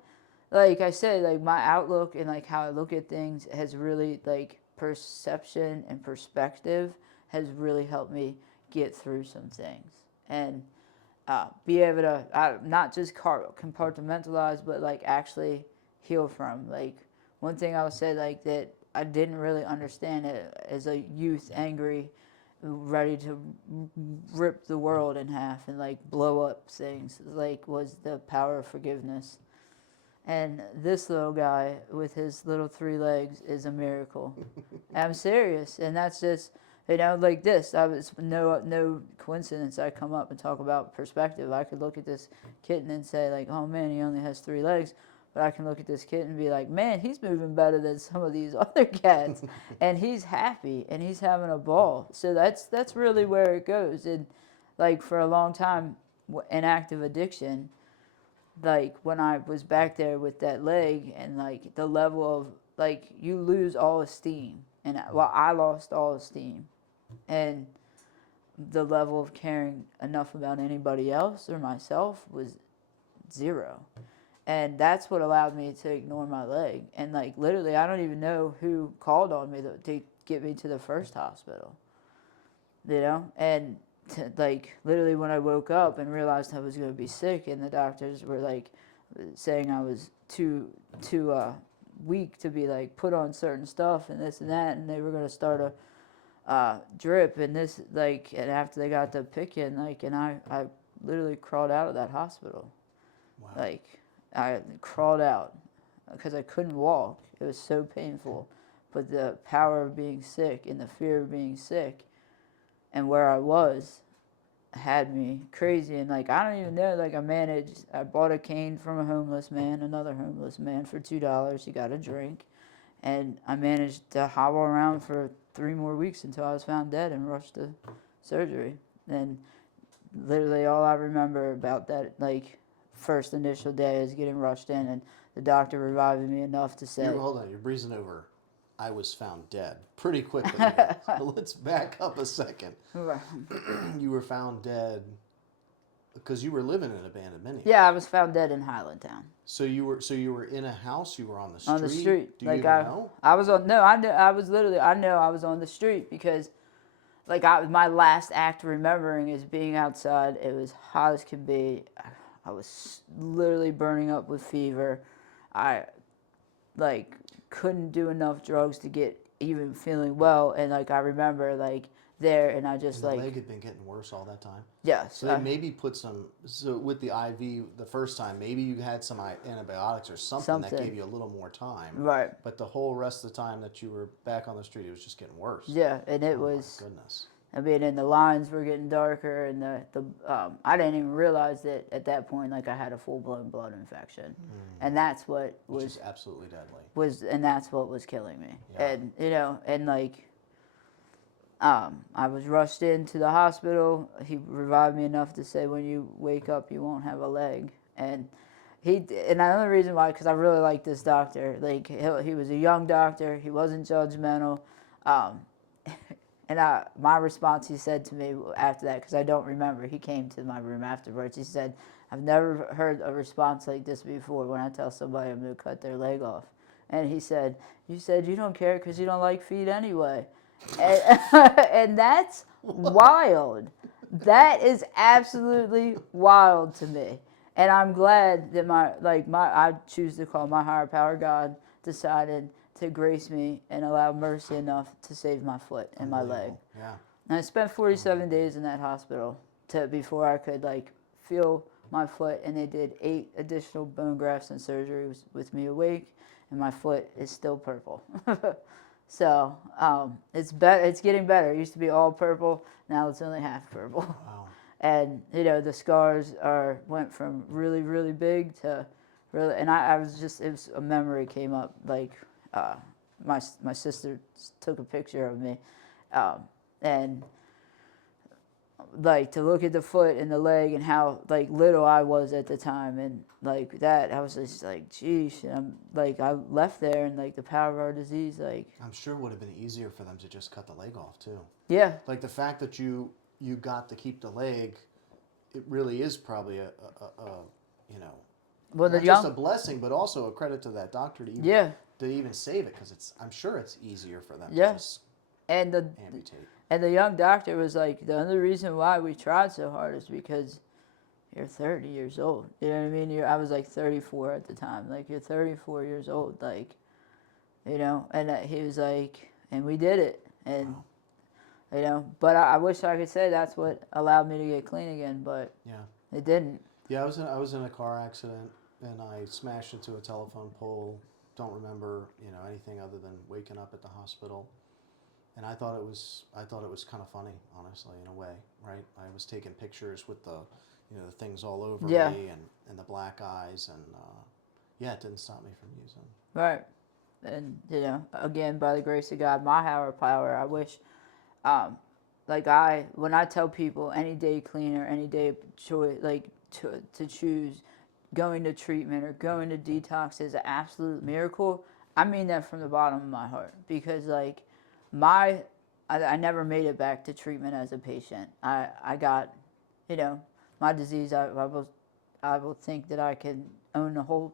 like I said, like, my outlook and like how I look at things has really, like, perception and perspective has really helped me get through some things and be able to not just compartmentalize, but like actually heal from. Like, one thing I would say, like, that I didn't really understand it as a youth, angry, ready to rip the world in half and like blow up things, like, was the power of forgiveness. And this little guy with his little 3 legs is a miracle. I'm serious, and that's just, like this. I was no coincidence. I come up and talk about perspective. I could look at this kitten and say, like, oh man, he only has 3 legs, but I can look at this kitten and be like, man, he's moving better than some of these other cats, and he's happy and he's having a ball. So that's really where it goes. And like, for a long time, in active addiction, like, when I was back there with that leg and like the level of, like, you lose all esteem, and I lost all esteem, and the level of caring enough about anybody else or myself was 0. And that's what allowed me to ignore my leg. And like literally, I don't even know who called on me to get me to the first hospital. You know, and like literally when I woke up and realized I was going to be sick, and the doctors were like saying I was too weak to be like put on certain stuff and this and that, and they were going to start a drip and this like, and after they got the picking, like, and I literally crawled out of that hospital. Wow. Like I crawled out because I couldn't walk. It was so painful. But the power of being sick and the fear of being sick and where I was had me crazy. And like I don't even know, like I bought a cane from a homeless man, another homeless man, for $2. He got a drink, and I managed to hobble around for 3 more weeks until I was found dead and rushed to surgery. And literally all I remember about that like first initial day is getting rushed in and the doctor reviving me enough to say, Hold on, you're breezing over. I was found dead pretty quickly here. So let's back up a second. You were found dead because you were living in an abandoned mini. Yeah, I was found dead in Highlandtown. So you were in a house. You were on the street. On the street. Do you like even know? I was on. No, I knew. I was literally. I know I was on the street because, like, my last act remembering is being outside. It was hot as could be. I was literally burning up with fever. I, like, couldn't do enough drugs to get even feeling well. And like I remember like there, and I just And the like leg had been getting worse all that time. yes. So they maybe put some. So with the IV the first time, maybe you had some antibiotics or something that gave you a little more time. Right. But the whole rest of the time that you were back on the street, it was just getting worse. Yeah, and it was. My goodness. I mean, and the lines were getting darker, and I didn't even realize that at that point, like I had a full blown blood infection, and that's what Which is absolutely deadly. And that's what was killing me, Yeah. and you know, and like. I was rushed into the hospital. He revived me enough to say, when you wake up, you won't have a leg. And another reason why, because I really like this doctor. Like he was a young doctor. He wasn't judgmental. And my response, he said to me after that, because I don't remember, he came to my room afterwards. He said, "I've never heard a response like this before when I tell somebody I'm going to cut their leg off." And he said, "You said you don't care because you don't like feet anyway." And that's wild. That is absolutely wild to me. And I'm glad that I choose to call my higher power God decided to grace me and allow mercy enough to save my foot and my leg. Yeah. And I spent 47 days in that hospital before I could like feel my foot, and they did 8 additional bone grafts and surgeries with me awake, and my foot is still purple. So it's better. It's getting better. It used to be all purple. Now it's only half purple. Wow. And you know the scars went from really really big to really. And I was just, it was a memory came up. Like my sister took a picture of me, and like to look at the foot and the leg and how like little I was at the time, and like that I was just like, geez. And I'm like, I left there, and like the power of our disease, like I'm sure it would have been easier for them to just cut the leg off too. yeah. Like the fact that you got to keep the leg, it really is probably a you know, Well, not just a blessing, but also a credit to that doctor to even save it, because I'm sure it's easier for them to just amputate. And the young doctor was like, the only reason why we tried so hard is because you're 30 years old. You know what I mean? I was like 34 at the time. Like, you're 34 years old. Like, you know, and he was like, and we did it. And, wow. You know, but I wish I could say that's what allowed me to get clean again, but it didn't. Yeah, I was in a car accident, and I smashed into a telephone pole. Don't remember, you know, anything other than waking up at the hospital. And I thought it was kind of funny, honestly, in a way, right? I was taking pictures with the, you know, the things all over me and the black eyes, and it didn't stop me from using. Right. And, you know, again, by the grace of God, my higher power, I wish, when I tell people any day cleaner, any day choice, like to choose going to treatment or going to detox is an absolute miracle, I mean that from the bottom of my heart, because like, I never made it back to treatment as a patient. I got, you know, my disease. I I will think that I can own the whole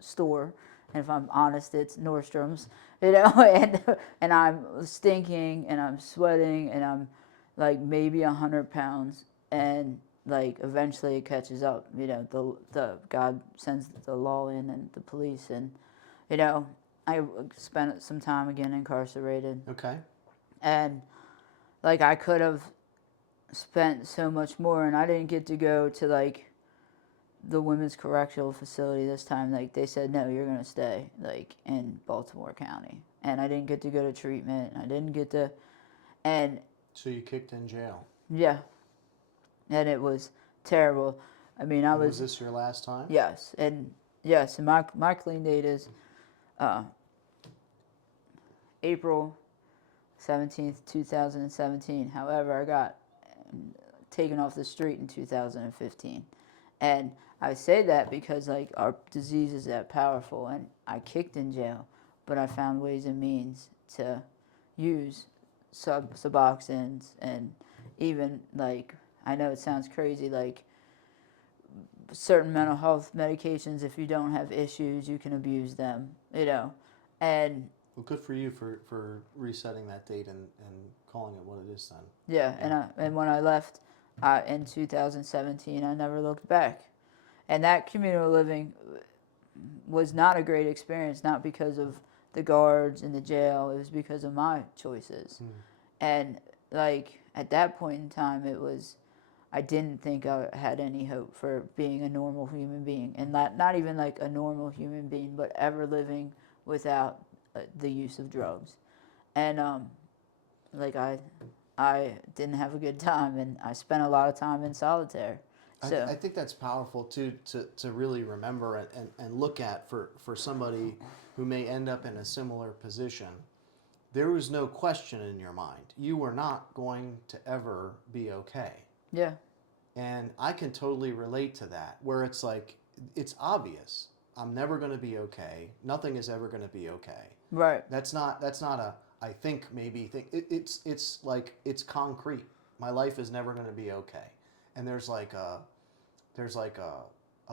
store, and if I'm honest, it's Nordstrom's, and I'm stinking and I'm sweating and I'm like maybe 100 pounds, and like eventually it catches up. The God sends the law in and the police, and I spent some time again incarcerated. Okay. And like I could have spent so much more, and I didn't get to go to like the women's correctional facility this time. Like they said, no, you're gonna stay like in Baltimore County, and I didn't get to go to treatment. I didn't get to, and So you kicked in jail. yeah, and it was terrible. I mean, Was this your last time? Yes, and yes, and my clean date is April 17th, 2017. However, I got taken off the street in 2015. And I say that because like our disease is that powerful, and I kicked in jail, but I found ways and means to use Suboxones, and even like, I know it sounds crazy, like certain mental health medications, if you don't have issues, you can abuse them, and Well, good for you for resetting that date and calling it what it is then. yeah. And when I left in 2017, I never looked back. And that communal living was not a great experience, not because of the guards in the jail. It was because of my choices. And like at that point in time, I didn't think I had any hope for being a normal human being, and not even like a normal human being, but ever living without the use of drugs. And like I didn't have a good time, and I spent a lot of time in solitary. So I think that's powerful too, to really remember and look at for somebody who may end up in a similar position. There was no question in your mind. You were not going to ever be okay. yeah, And I can totally relate to that, where it's like, it's obvious. I'm never going to be okay. Nothing is ever going to be okay. right, That's not a I think maybe think it's like it's concrete. My life is never going to be okay. And there's like a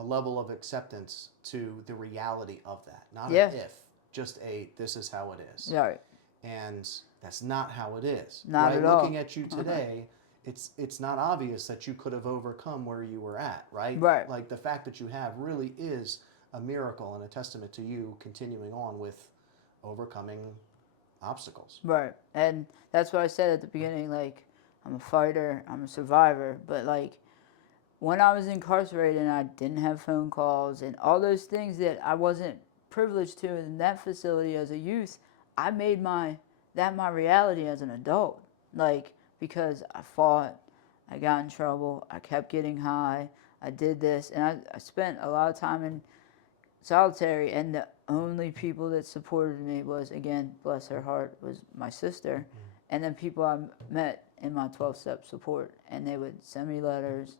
level of acceptance to the reality of that. Not yeah, an if, just a this is how it is. right, And that's not how it is. not right? at all. Looking at you today, it's not obvious that you could have overcome where you were at, right? Right. Like the fact that you have really is a miracle and a testament to you continuing on with overcoming obstacles. Right. And that's what I said at the beginning, like, I'm a fighter, I'm a survivor, but like when I was incarcerated and I didn't have phone calls and all those things that I wasn't privileged to in that facility as a youth, I made that my reality as an adult. Like, because I fought, I got in trouble, I kept getting high, I did this, and I spent a lot of time in solitary, and the only people that supported me was, again, bless her heart, was my sister, and then people I met in my 12-step support, and they would send me letters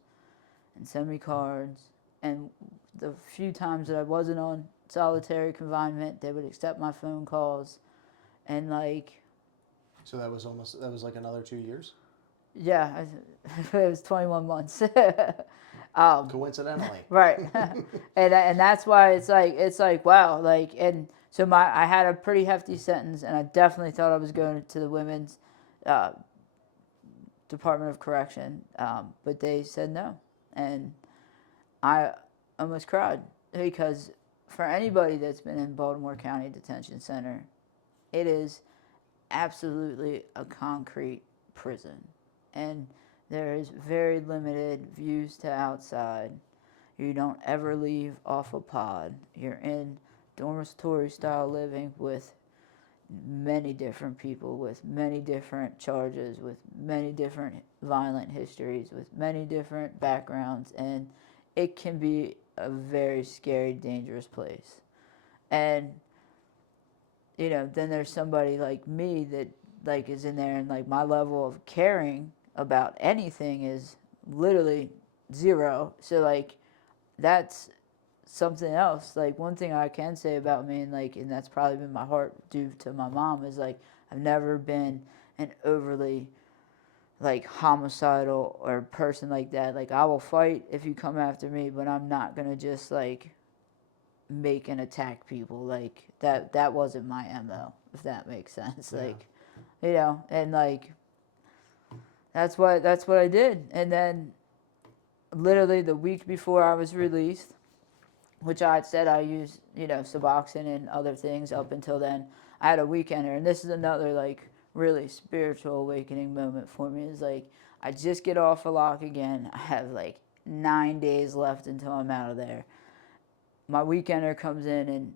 and send me cards, and the few times that I wasn't on solitary confinement, they would accept my phone calls, and like, So that was like another 2 years? yeah, it was 21 months. Coincidentally. Right. And that's why it's like wow, like, and so I had a pretty hefty sentence, and I definitely thought I was going to the women's Department of Correction, but they said no, and I almost cried, because for anybody that's been in Baltimore County Detention Center, it is absolutely a concrete prison, and there is very limited views to outside. You don't ever leave off a pod. You're in dormitory style living with many different people, with many different charges, with many different violent histories, with many different backgrounds, and it can be a very scary, dangerous place. And then there's somebody like me that like is in there, and like my level of caring about anything is literally zero. So like that's something else. Like one thing I can say about me, and that's probably been my heart due to my mom, is like I've never been an overly like homicidal or person like that. Like I will fight if you come after me, but I'm not gonna just like make and attack people. Like that wasn't my MO, if that makes sense. Yeah. Like, and like that's what I did. And then literally the week before I was released, which I had said I used, Suboxone and other things up until then, I had a weekender. And this is another like really spiritual awakening moment for me. Is like I just get off a lock again. I have like 9 days left until I'm out of there. My weekender comes in and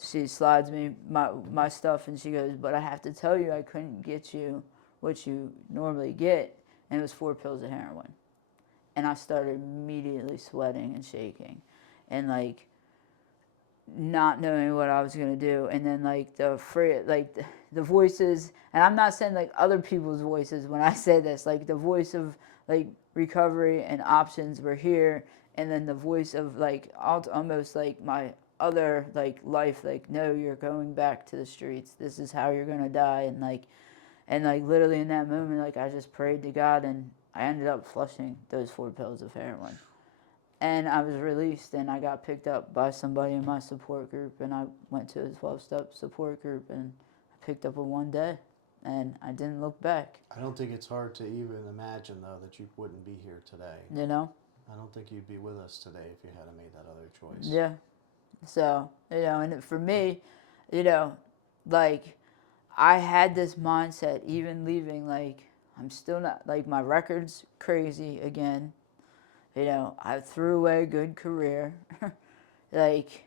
she slides me my stuff and she goes, but I have to tell you I couldn't get you what you normally get. And it was 4 pills of heroin. And I started immediately sweating and shaking and like not knowing what I was going to do. And then like the voices, and I'm not saying like other people's voices when I say this, like the voice of like recovery and options were here. And then the voice of like almost like my other like life, like, no, you're going back to the streets. This is how you're going to die. And like literally in that moment, like I just prayed to God and I ended up flushing those 4 pills of heroin. And I was released and I got picked up by somebody in my support group and I went to a 12-step support group and I picked up in one day and I didn't look back. I don't think it's hard to even imagine, though, that you wouldn't be here today. I don't think you'd be with us today if you hadn't made that other choice. Yeah. So, and for me, like I had this mindset even leaving, like I'm still not, like my record's crazy again. I threw away a good career. Like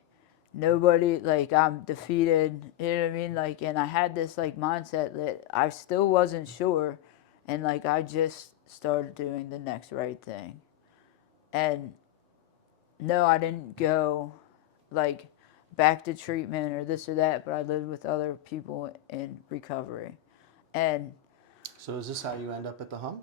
nobody, like I'm defeated, you know what I mean? Like, and I had this like mindset that I still wasn't sure. And like, I just started doing the next right thing. And no, I didn't go like back to treatment or this or that, but I lived with other people in recovery. And So is this how you end up at the Hum?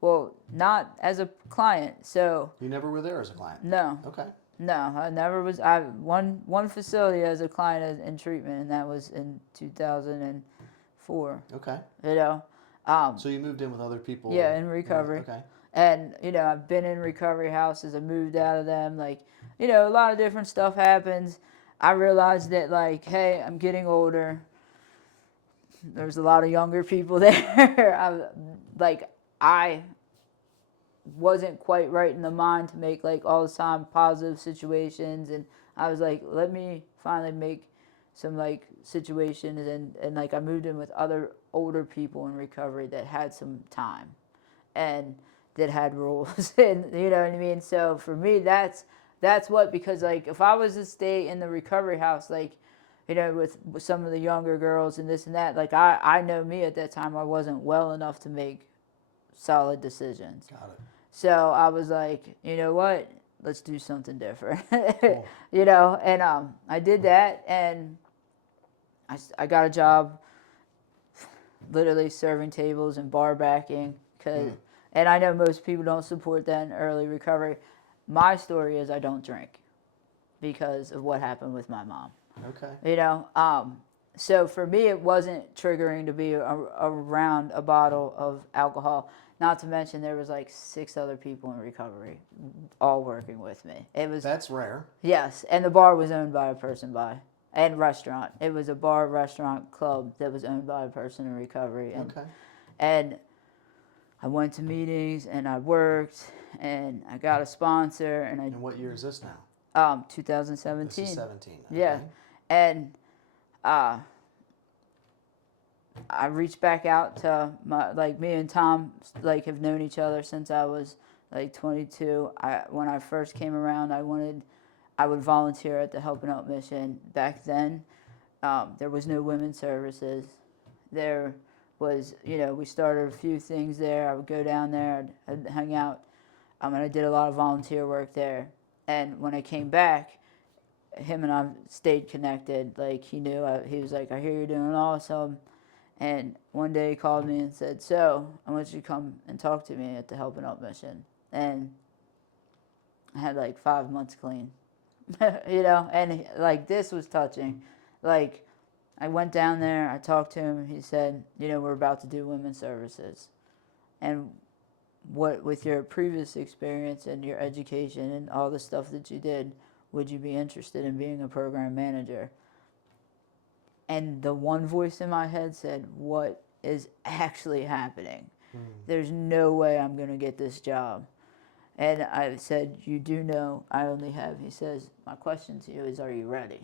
well, not as a client. So You never were there as a client? no. Okay. No, I never was. I one facility as a client in treatment, and that was in 2004. Okay. So you moved in with other people? Yeah, in recovery. Okay. And I've been in recovery houses. I moved out of them. Like, a lot of different stuff happens. I realized that, like, hey, I'm getting older. There's a lot of younger people there. I wasn't quite right in the mind to make like all the time positive situations, and I was like, let me finally make some like situations, and like I moved in with other older people in recovery that had some time and that had rules and you know what I mean. So for me, that's what, because like if I was to stay in the recovery house, like with some of the younger girls and this and that, like I know me at that time, I wasn't well enough to make solid decisions. Got it. So I was like, you know what? Let's do something different. Cool. And I did that, and I got a job literally serving tables and bar backing. And I know most people don't support that in early recovery. My story is I don't drink because of what happened with my mom. Okay. So for me, it wasn't triggering to be around a bottle of alcohol. Not to mention there was like 6 other people in recovery, all working with me. That's rare. Yes, and the bar was owned by a person and restaurant. It was a bar, restaurant, club that was owned by a person in recovery. And I went to meetings and I worked and I got a sponsor And what year is this now? 2017. This is 17. Okay. Yeah, and I reached back out to me and Tom like have known each other since I was like 22. When I first came around, I would volunteer at the Helping Out mission. Back then, there was no women's services. There was, we started a few things there. I would go down there, I'd hang out, and I did a lot of volunteer work there. And when I came back, him and I stayed connected. Like he knew, he was like, I hear you're doing awesome. And one day he called me and said, so I want you to come and talk to me at the Helping Out mission. And I had like 5 months clean, and like this was touching. Like I went down there, I talked to him, he said, we're about to do women's services. And what, with your previous experience and your education and all the stuff that you did, would you be interested in being a program manager? And the one voice in my head said, what is actually happening? There's no way I'm going to get this job. And I said, you do know I only have, he says, my question to you is, are you ready?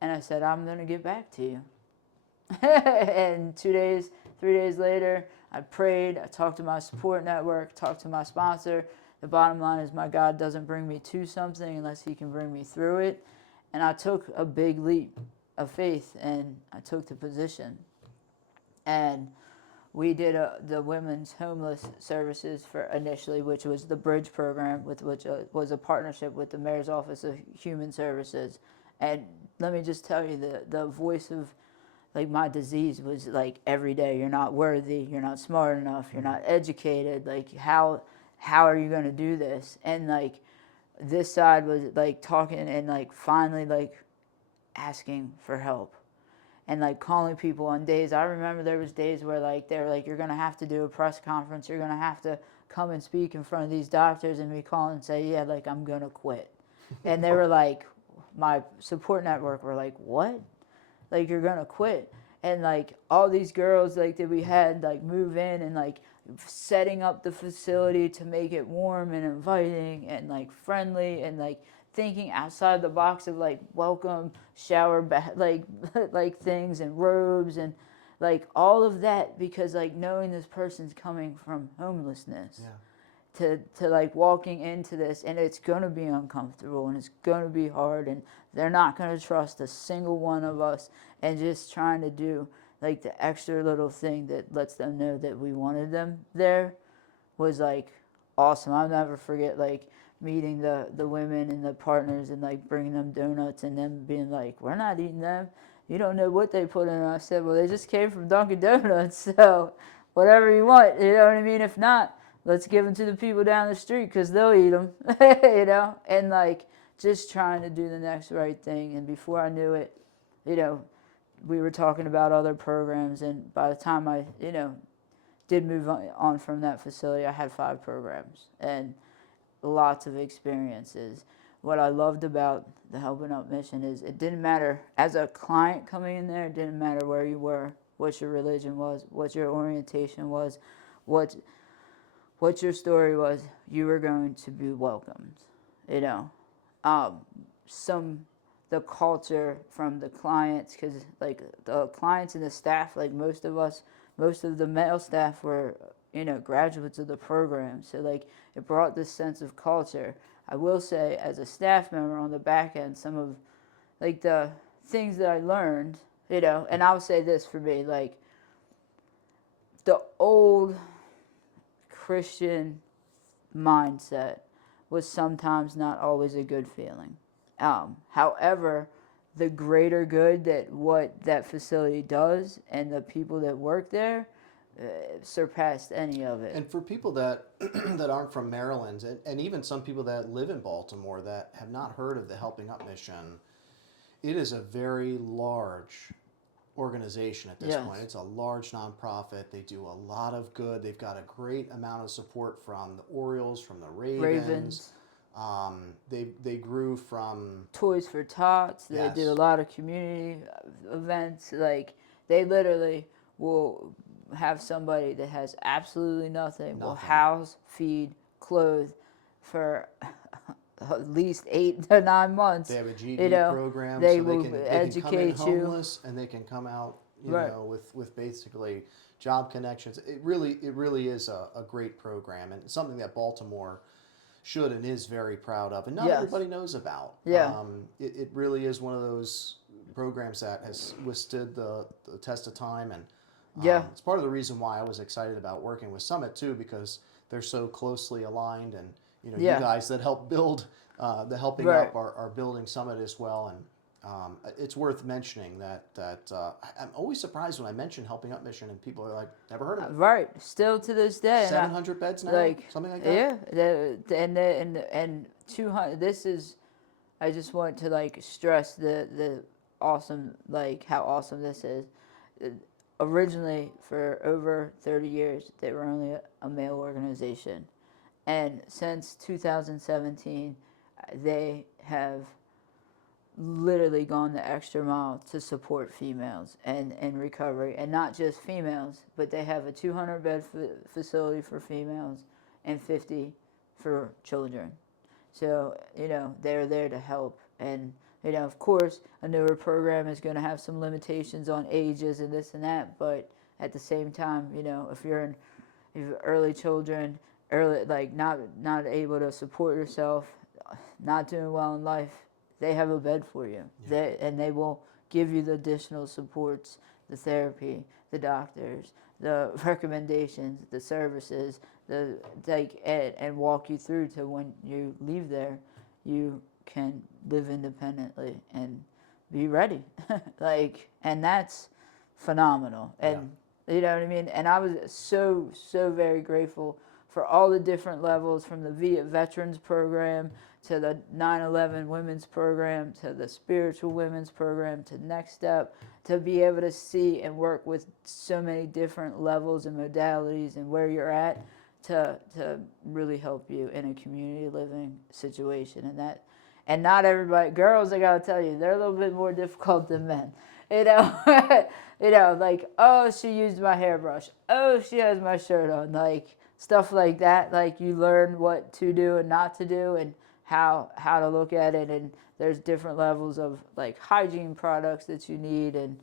And I said, I'm going to get back to you. And 2 days, 3 days later, I prayed, I talked to my support network, talked to my sponsor. The bottom line is my God doesn't bring me to something unless he can bring me through it. And I took a big leap of faith, and I took the position. And we did the women's homeless services for initially, which was the Bridge program, with which was a partnership with the Mayor's Office of Human Services. And let me just tell you, the voice of like my disease was like every day, you're not worthy, you're not smart enough, you're not educated, like how are you going to do this? And like this side was like talking and like finally like asking for help and like calling people on days. I remember there was days where like they were like, you're going to have to do a press conference, you're going to have to come and speak in front of these doctors, and me call and say, yeah, like I'm going to quit. And they were like, my support network were like, what? Like you're gonna quit? And like all these girls like that we had like move in and like setting up the facility to make it warm and inviting and like friendly and like thinking outside the box of like welcome shower like things and robes and like all of that, because like knowing this person's coming from homelessness. Yeah. To like walking into this, and it's going to be uncomfortable and it's going to be hard, and they're not going to trust a single one of us, and just trying to do like the extra little thing that lets them know that we wanted them there was like awesome. I'll never forget like meeting the women and the partners and like bringing them donuts and them being like, we're not eating them, you don't know what they put in them. I said, well, they just came from Dunkin' Donuts, so whatever you want, you know what I mean? If not, let's give them to the people down the street because they'll eat them, you know? And like just trying to do the next right thing. And before I knew it, you know, we were talking about other programs. And by the time I, you know, did move on from that facility, I had 5 programs and lots of experiences. What I loved about the Helping Up mission is it didn't matter, as a client coming in there, it didn't matter where you were, what your religion was, what your orientation was, what your story was, you were going to be welcomed, you know. The culture from the clients, because like the clients and the staff, like most of the male staff were, you know, graduates of the program. So like it brought this sense of culture. I will say, as a staff member on the back end, some of like the things that I learned, you know, and I'll say this for me, like the old Christian mindset was sometimes not always a good feeling. However, the greater good that what that facility does and the people that work there surpassed any of it. And for people that that aren't from Maryland, and even some people that live in Baltimore that have not heard of the Helping Up mission, it is a very large organization at this Yes. point. It's a large nonprofit. They do a lot of good. They've got a great amount of support from the Orioles, from the Ravens. They grew from Toys for Tots. They Yes. do a lot of community events. Like they literally will have somebody that has absolutely nothing will house, feed, clothe for at least 8 to 9 months. They have a GD you know, program, they so will they can come in educate you. homeless and they can come out, you Right. know, with basically job connections. It really is a great program, and something that Baltimore should and is very proud of, and not Yes. everybody knows about. Yeah. It really is one of those programs that has withstood the test of time, and Yeah. it's part of the reason why I was excited about working with Summit too, because they're so closely aligned, and you know, Yeah. you guys that help build the Helping Right. Up are building Summit as well, and it's worth mentioning that I'm always surprised when I mention Helping Up Mission and people are like, never heard of it. Right. Still to this day. and 700 beds now, like something like that. Yeah. And 200. This is. I just want to like stress the awesome, like how awesome this is. originally for over 30 years they were only a male organization, and since 2017 they have literally gone the extra mile to support females and in recovery, and not just females, but they have a 200 bed facility for females and 50 for children. So they're there to help. And of course a newer program is going to have some limitations on ages and this and that, but at the same time, if you're early children, early, like not able to support yourself, not doing well in life, they have a bed for you. Yeah. They will give you the additional supports, the therapy, the doctors, the recommendations, the services, and walk you through to when you leave there, you can live independently and be ready. And that's phenomenal. And you know what I mean? And I was so very grateful for all the different levels, from the Veterans Program to the 9/11 Women's Program to the Spiritual Women's Program to Next Step, to be able to see and work with so many different levels and modalities and where you're at to really help you in a community living situation. And not everybody, girls, I gotta tell you, they're a little bit more difficult than men. Like, oh, she used my hairbrush. Oh, she has my shirt on. Like, stuff like that. Like, you learn what to do and not to do, and how to look at it. And there's different levels of like hygiene products that you need, and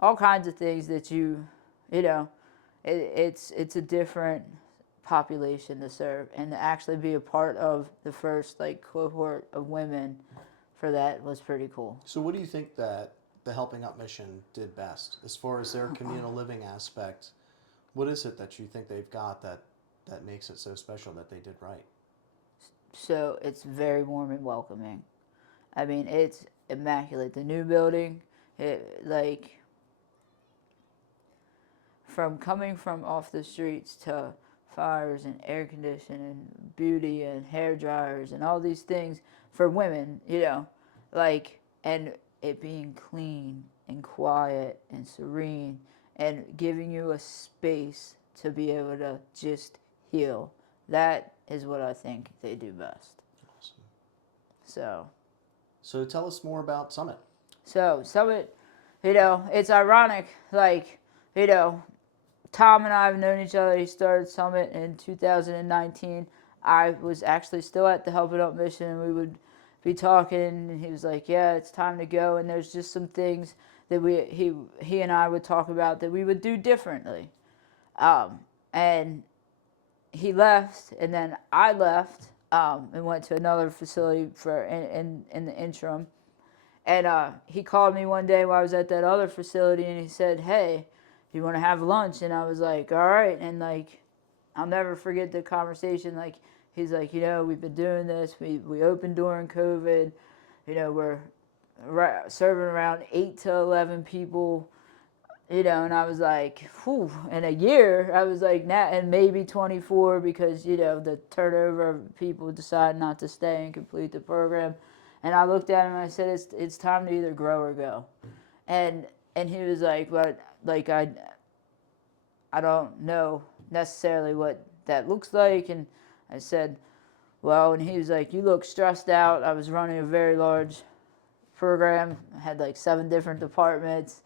all kinds of things that it's a different population to serve, and to actually be a part of the first like cohort of women for that was pretty cool. So what do you think that the Helping Up mission did best as far as their communal living aspect? What is it that you think they've got that makes it so special that they did right? So it's very warm and welcoming. I mean, it's immaculate. The new building, from coming from off the streets to fires and air conditioning and beauty and hair dryers and all these things for women, and it being clean and quiet and serene, and giving you a space to be able to just heal. That is what I think they do best. Awesome. So tell us more about Summit. So Summit, it's ironic, Tom and I have known each other. He started Summit in 2019. I was actually still at the Help It Up mission, and we would be talking, and he was like, yeah, it's time to go. And there's just some things that he and I would talk about that we would do differently. And he left, and then I left and went to another facility in the interim. And he called me one day while I was at that other facility, and he said, hey, do you want to have lunch? And I was like, all right. And I'll never forget the conversation. He's like, we've been doing this. We opened during COVID. We're serving around 8 to 11 people. And I was like, whew. In a year, I was like, and maybe 24, because the turnover of people decide not to stay and complete the program. And I looked at him and I said, it's time to either grow or go. And he was like, but I don't know necessarily what that looks like. And I said, well, and he was like, you look stressed out. I was running a very large program. I had 7 different departments,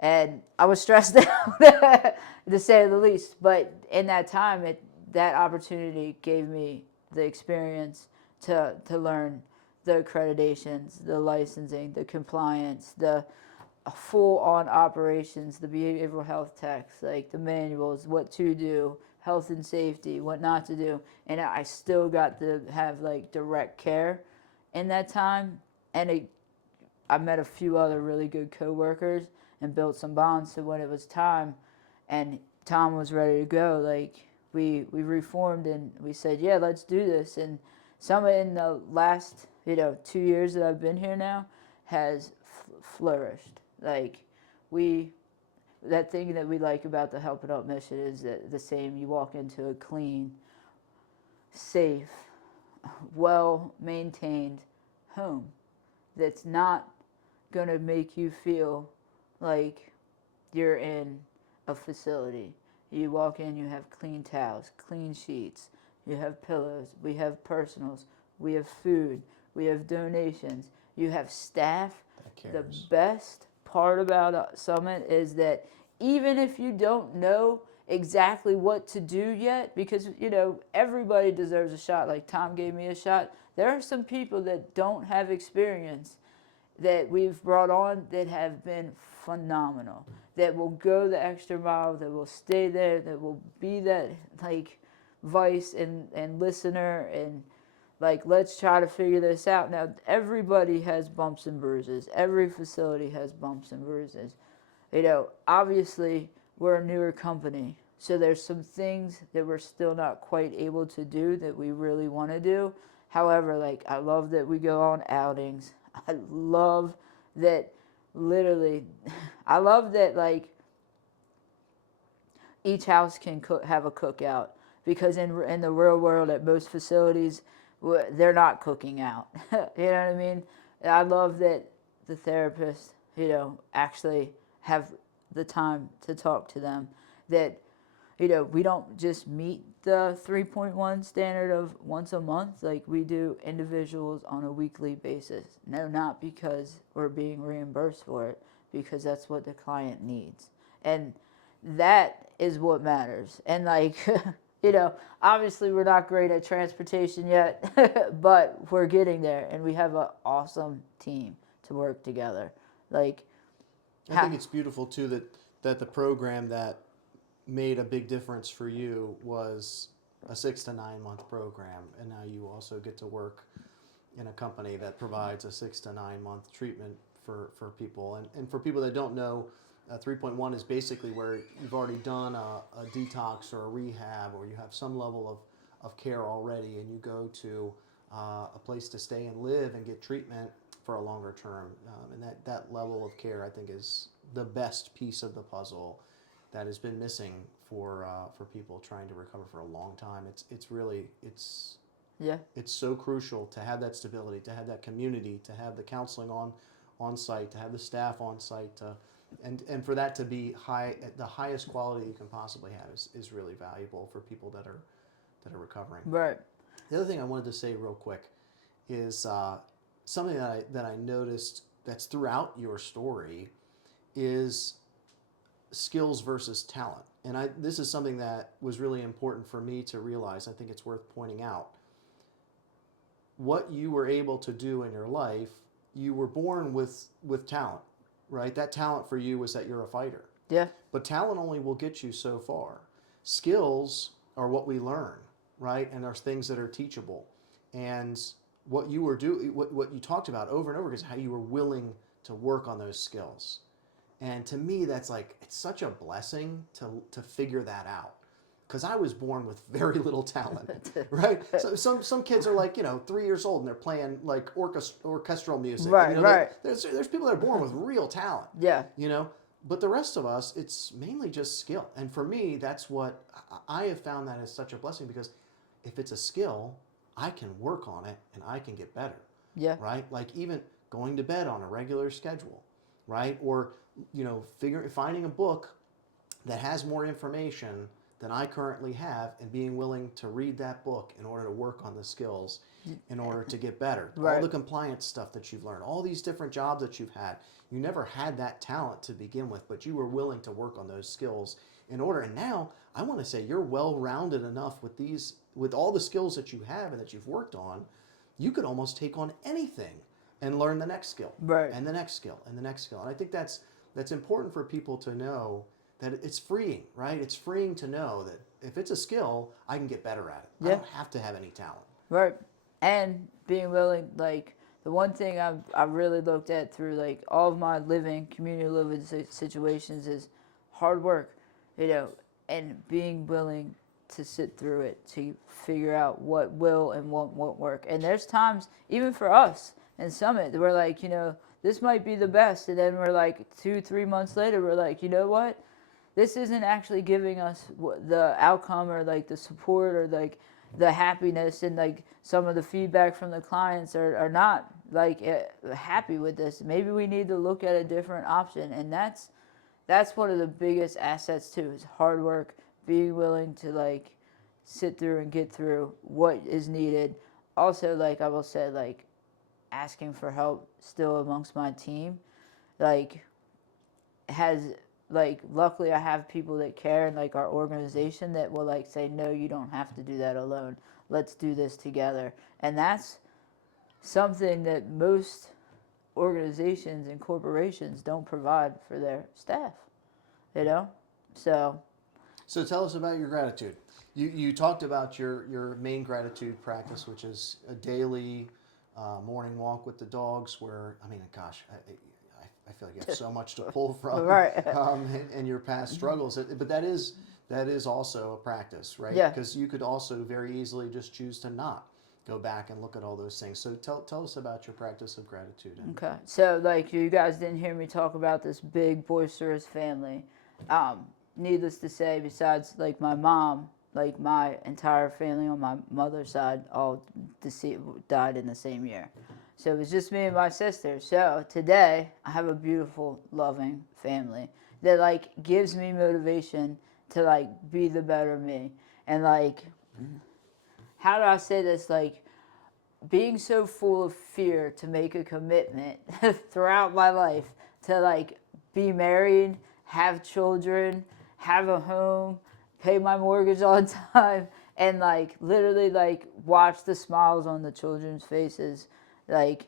and I was stressed out, to say the least. But in that time, that opportunity gave me the experience to learn the accreditations, the licensing, the compliance, the full-on operations, the behavioral health techs, the manuals, what to do, health and safety, what not to do. And I still got to have direct care in that time. And I met a few other really good coworkers and built some bonds. So when it was time and Tom was ready to go, we reformed and we said, yeah, let's do this. And some in the last 2 years that I've been here now has flourished. That thing that we like about the Help It Up mission is that the same. You walk into a clean, safe, well-maintained home that's not going to make you feel like you're in a facility. You walk in, you have clean towels, clean sheets, you have pillows, we have personals, we have food, we have donations, you have staff. The best part about Summit is that even if you don't know exactly what to do yet, because everybody deserves a shot. Like Tom gave me a shot. There are some people that don't have experience that we've brought on that have been phenomenal, that will go the extra mile, that will stay there, that will be that like voice and listener, and like, let's try to figure this out. Now, everybody has bumps and bruises. Every facility has bumps and bruises. Obviously, we're a newer company, so there's some things that we're still not quite able to do that we really want to do. However, like, I love that we go on outings. I love that, literally, I love that, like, each house can have a cookout, because in the real world at most facilities, they're not cooking out. You know what I mean? I love that the therapists, actually have the time to talk to them, that we don't just meet the 3.1 standard of once a month. Like, we do individuals on a weekly basis. No, not because we're being reimbursed for it, because that's what the client needs. And that is what matters. And like, obviously we're not great at transportation yet, but we're getting there, and we have an awesome team to work together. Like, I think it's beautiful too that the program that made a big difference for you was a 6 to 9 month program, and now you also get to work in a company that provides a 6 to 9 month treatment for people. And for people that don't know, 3.1 is basically where you've already done a detox or a rehab, or you have some level of care already, and you go to a place to stay and live and get treatment for a longer term. And that level of care, I think, is the best piece of the puzzle that has been missing for people trying to recover for a long time. It's so crucial to have that stability, to have that community, to have the counseling on site, to have the staff on site, and for that to be at the highest quality you can possibly have is really valuable for people that are recovering. Right. The other thing I wanted to say real quick is something that I noticed that's throughout your story is skills versus talent. And this is something that was really important for me to realize. I think it's worth pointing out. What you were able to do in your life, you were born with talent, right? That talent for you was that you're a fighter. Yeah. But talent only will get you so far. Skills are what we learn, right? And there's things that are teachable. And what you were what you talked about over and over is how you were willing to work on those skills. And to me, that's like, it's such a blessing to figure that out. Because I was born with very little talent, right? So some kids are like, 3 years old and they're playing like orchestral music. Right, right. There's people that are born with real talent. Yeah. But the rest of us, it's mainly just skill. And for me, that's what I have found, that is such a blessing, because if it's a skill, I can work on it and I can get better. Yeah. Right? Like even going to bed on a regular schedule, right? Or finding a book that has more information than I currently have, and being willing to read that book in order to work on the skills, in order to get better. Right. All the compliance stuff that you've learned, all these different jobs that you've had, you never had that talent to begin with, but you were willing to work on those skills in order. And now I want to say you're well-rounded enough with all the skills that you have and that you've worked on, you could almost take on anything and learn the next skill, right, and the next skill, and the next skill. And I think that's important for people to know, that it's freeing, right? It's freeing to know that if it's a skill, I can get better at it. Yeah. I don't have to have any talent. Right. And being willing, like, the one thing I've really looked at through, like, all of my community living situations is hard work, and being willing to sit through it, to figure out what will and what won't work. And there's times, even for us in Summit, we're like, this might be the best. And then we're like 2-3 months later, we're like, you know what? This isn't actually giving us the outcome, or like the support, or like the happiness, and like some of the feedback from the clients are not like happy with this. Maybe we need to look at a different option. And that's that's one of the biggest assets too, is hard work, being willing to like sit through and get through what is needed. Also, like I will say, like asking for help still amongst my team, like has like luckily I have people that care in like our organization that will like say, no, you don't have to do that alone. Let's do this together. And that's something that most organizations and corporations don't provide for their staff, you know? So So tell us about your gratitude. You talked about your main gratitude practice, which is a daily morning walk with the dogs. Where I mean, gosh, I feel like you have so much to pull from right. and your past struggles. But that is also a practice, right? Yeah. Because you could also very easily just choose to not go back and look at all those things. So tell us about your practice of gratitude. Okay. So like you guys didn't hear me talk about this big boisterous family. Needless to say, besides like my mom, like my entire family on my mother's side all died in the same year. So it was just me and my sister. So today I have a beautiful, loving family that like gives me motivation to like be the better me. And like, how do I say this? Like being so full of fear to make a commitment throughout my life to like be married, have children, have a home, pay my mortgage on time, and like literally like watch the smiles on the children's faces. Like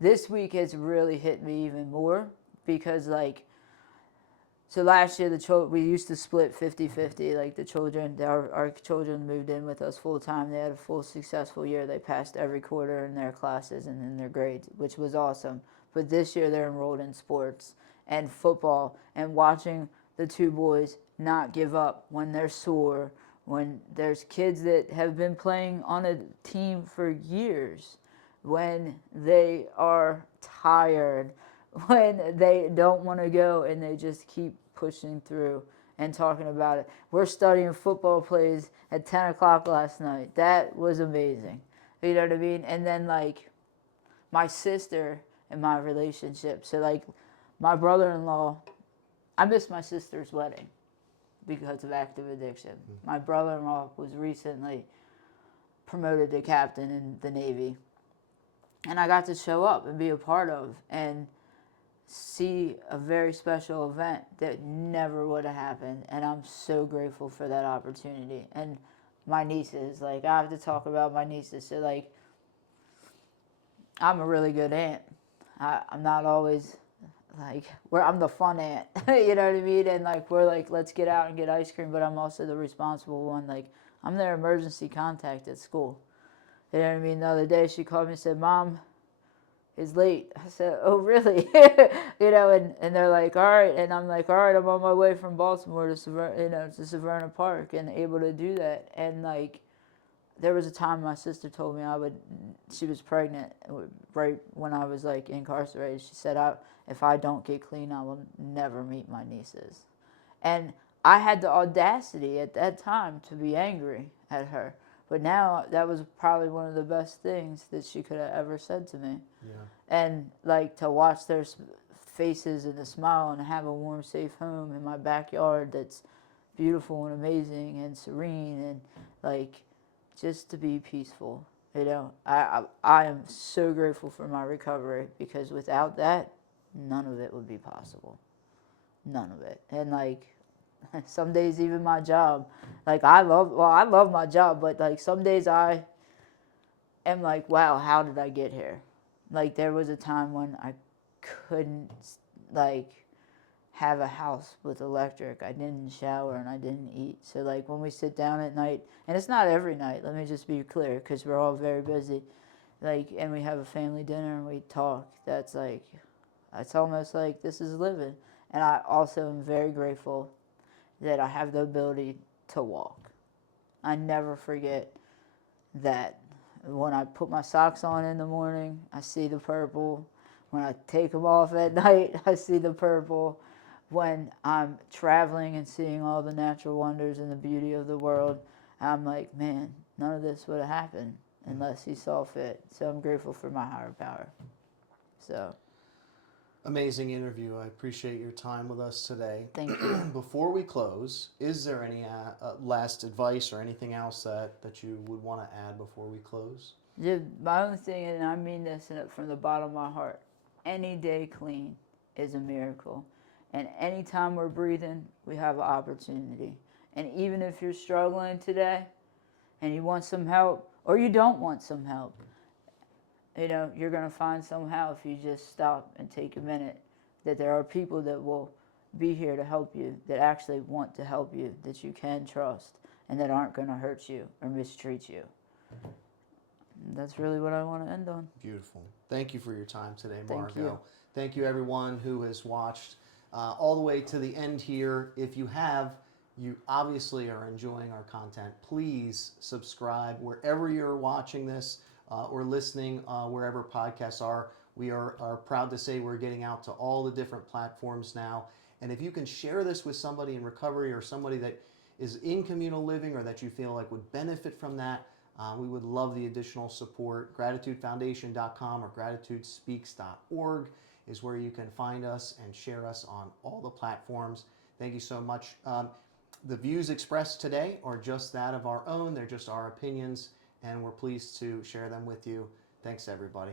this week has really hit me even more because like so last year we used to split 50-50. Like the children, our children moved in with us full time. They had a full successful year. They passed every quarter in their classes and in their grades, which was awesome. But this year they're enrolled in sports and football, and watching the two boys not give up when they're sore, when there's kids that have been playing on a team for years, when they are tired, when they don't want to go and they just keep pushing through and talking about it. We're studying football plays at 10 o'clock last night. That was amazing. You know what I mean? And then like my sister and my relationship. So like my brother-in-law, I missed my sister's wedding because of active addiction. My brother-in-law was recently promoted to captain in the Navy. And I got to show up and be a part of and see a very special event that never would have happened. And I'm so grateful for that opportunity. And my nieces, like I have to talk about my nieces. So like I'm a really good aunt. I'm not always like I'm the fun aunt. You know what I mean? And like we're like, let's get out and get ice cream, but I'm also the responsible one. Like I'm their emergency contact at school. You know what I mean? The other day she called me and said, Mom is late. I said, oh really? You know, and they're like, all right. And I'm like, all right, I'm on my way from Baltimore to Severna Park, and able to do that. And like there was a time my sister told me she was pregnant right when I was like incarcerated. She said, if I don't get clean, I will never meet my nieces. And I had the audacity at that time to be angry at her. But now that was probably one of the best things that she could have ever said to me. Yeah. And like to watch their faces and the smile and have a warm, safe home in my backyard that's beautiful and amazing and serene, and like just to be peaceful. You know, I am so grateful for my recovery, because without that, none of it would be possible. None of it. And like some days even my job, like I love my job, but like some days I am like, wow, how did I get here? Like there was a time when I couldn't like have a house with electric. I didn't shower and I didn't eat. So like when we sit down at night, and it's not every night, let me just be clear, because we're all very busy, like, and we have a family dinner and we talk, that's like, it's almost like this is living. And I also am very grateful that I have the ability to walk. I never forget that. When I put my socks on in the morning, I see the purple. When I take them off at night, I see the purple. When I'm traveling and seeing all the natural wonders and the beauty of the world, I'm like, man, none of this would have happened unless he saw fit. So I'm grateful for my higher power. So Amazing interview. I appreciate your time with us today. Thank you. Before we close, is there any last advice or anything else that you would want to add before we close? My only thing, and I mean this from the bottom of my heart, any day clean is a miracle. And anytime we're breathing, we have an opportunity. And even if you're struggling today and you want some help or you don't want some help, you're going to find somehow if you just stop and take a minute that there are people that will be here to help you, that actually want to help you, that you can trust, and that aren't going to hurt you or mistreat you. And that's really what I want to end on. Beautiful. Thank you for your time today, Margo. Thank you. Thank you, everyone who has watched all the way to the end here. If you obviously are enjoying our content. Please subscribe wherever you're watching this or listening, wherever podcasts are. We are proud to say we're getting out to all the different platforms now. And if you can share this with somebody in recovery or somebody that is in communal living or that you feel like would benefit from that, we would love the additional support. GratitudeFoundation.com or GratitudeSpeaks.org is where you can find us and share us on all the platforms. Thank you so much. The views expressed today are just that of our own. They're just our opinions, and we're pleased to share them with you. Thanks, everybody.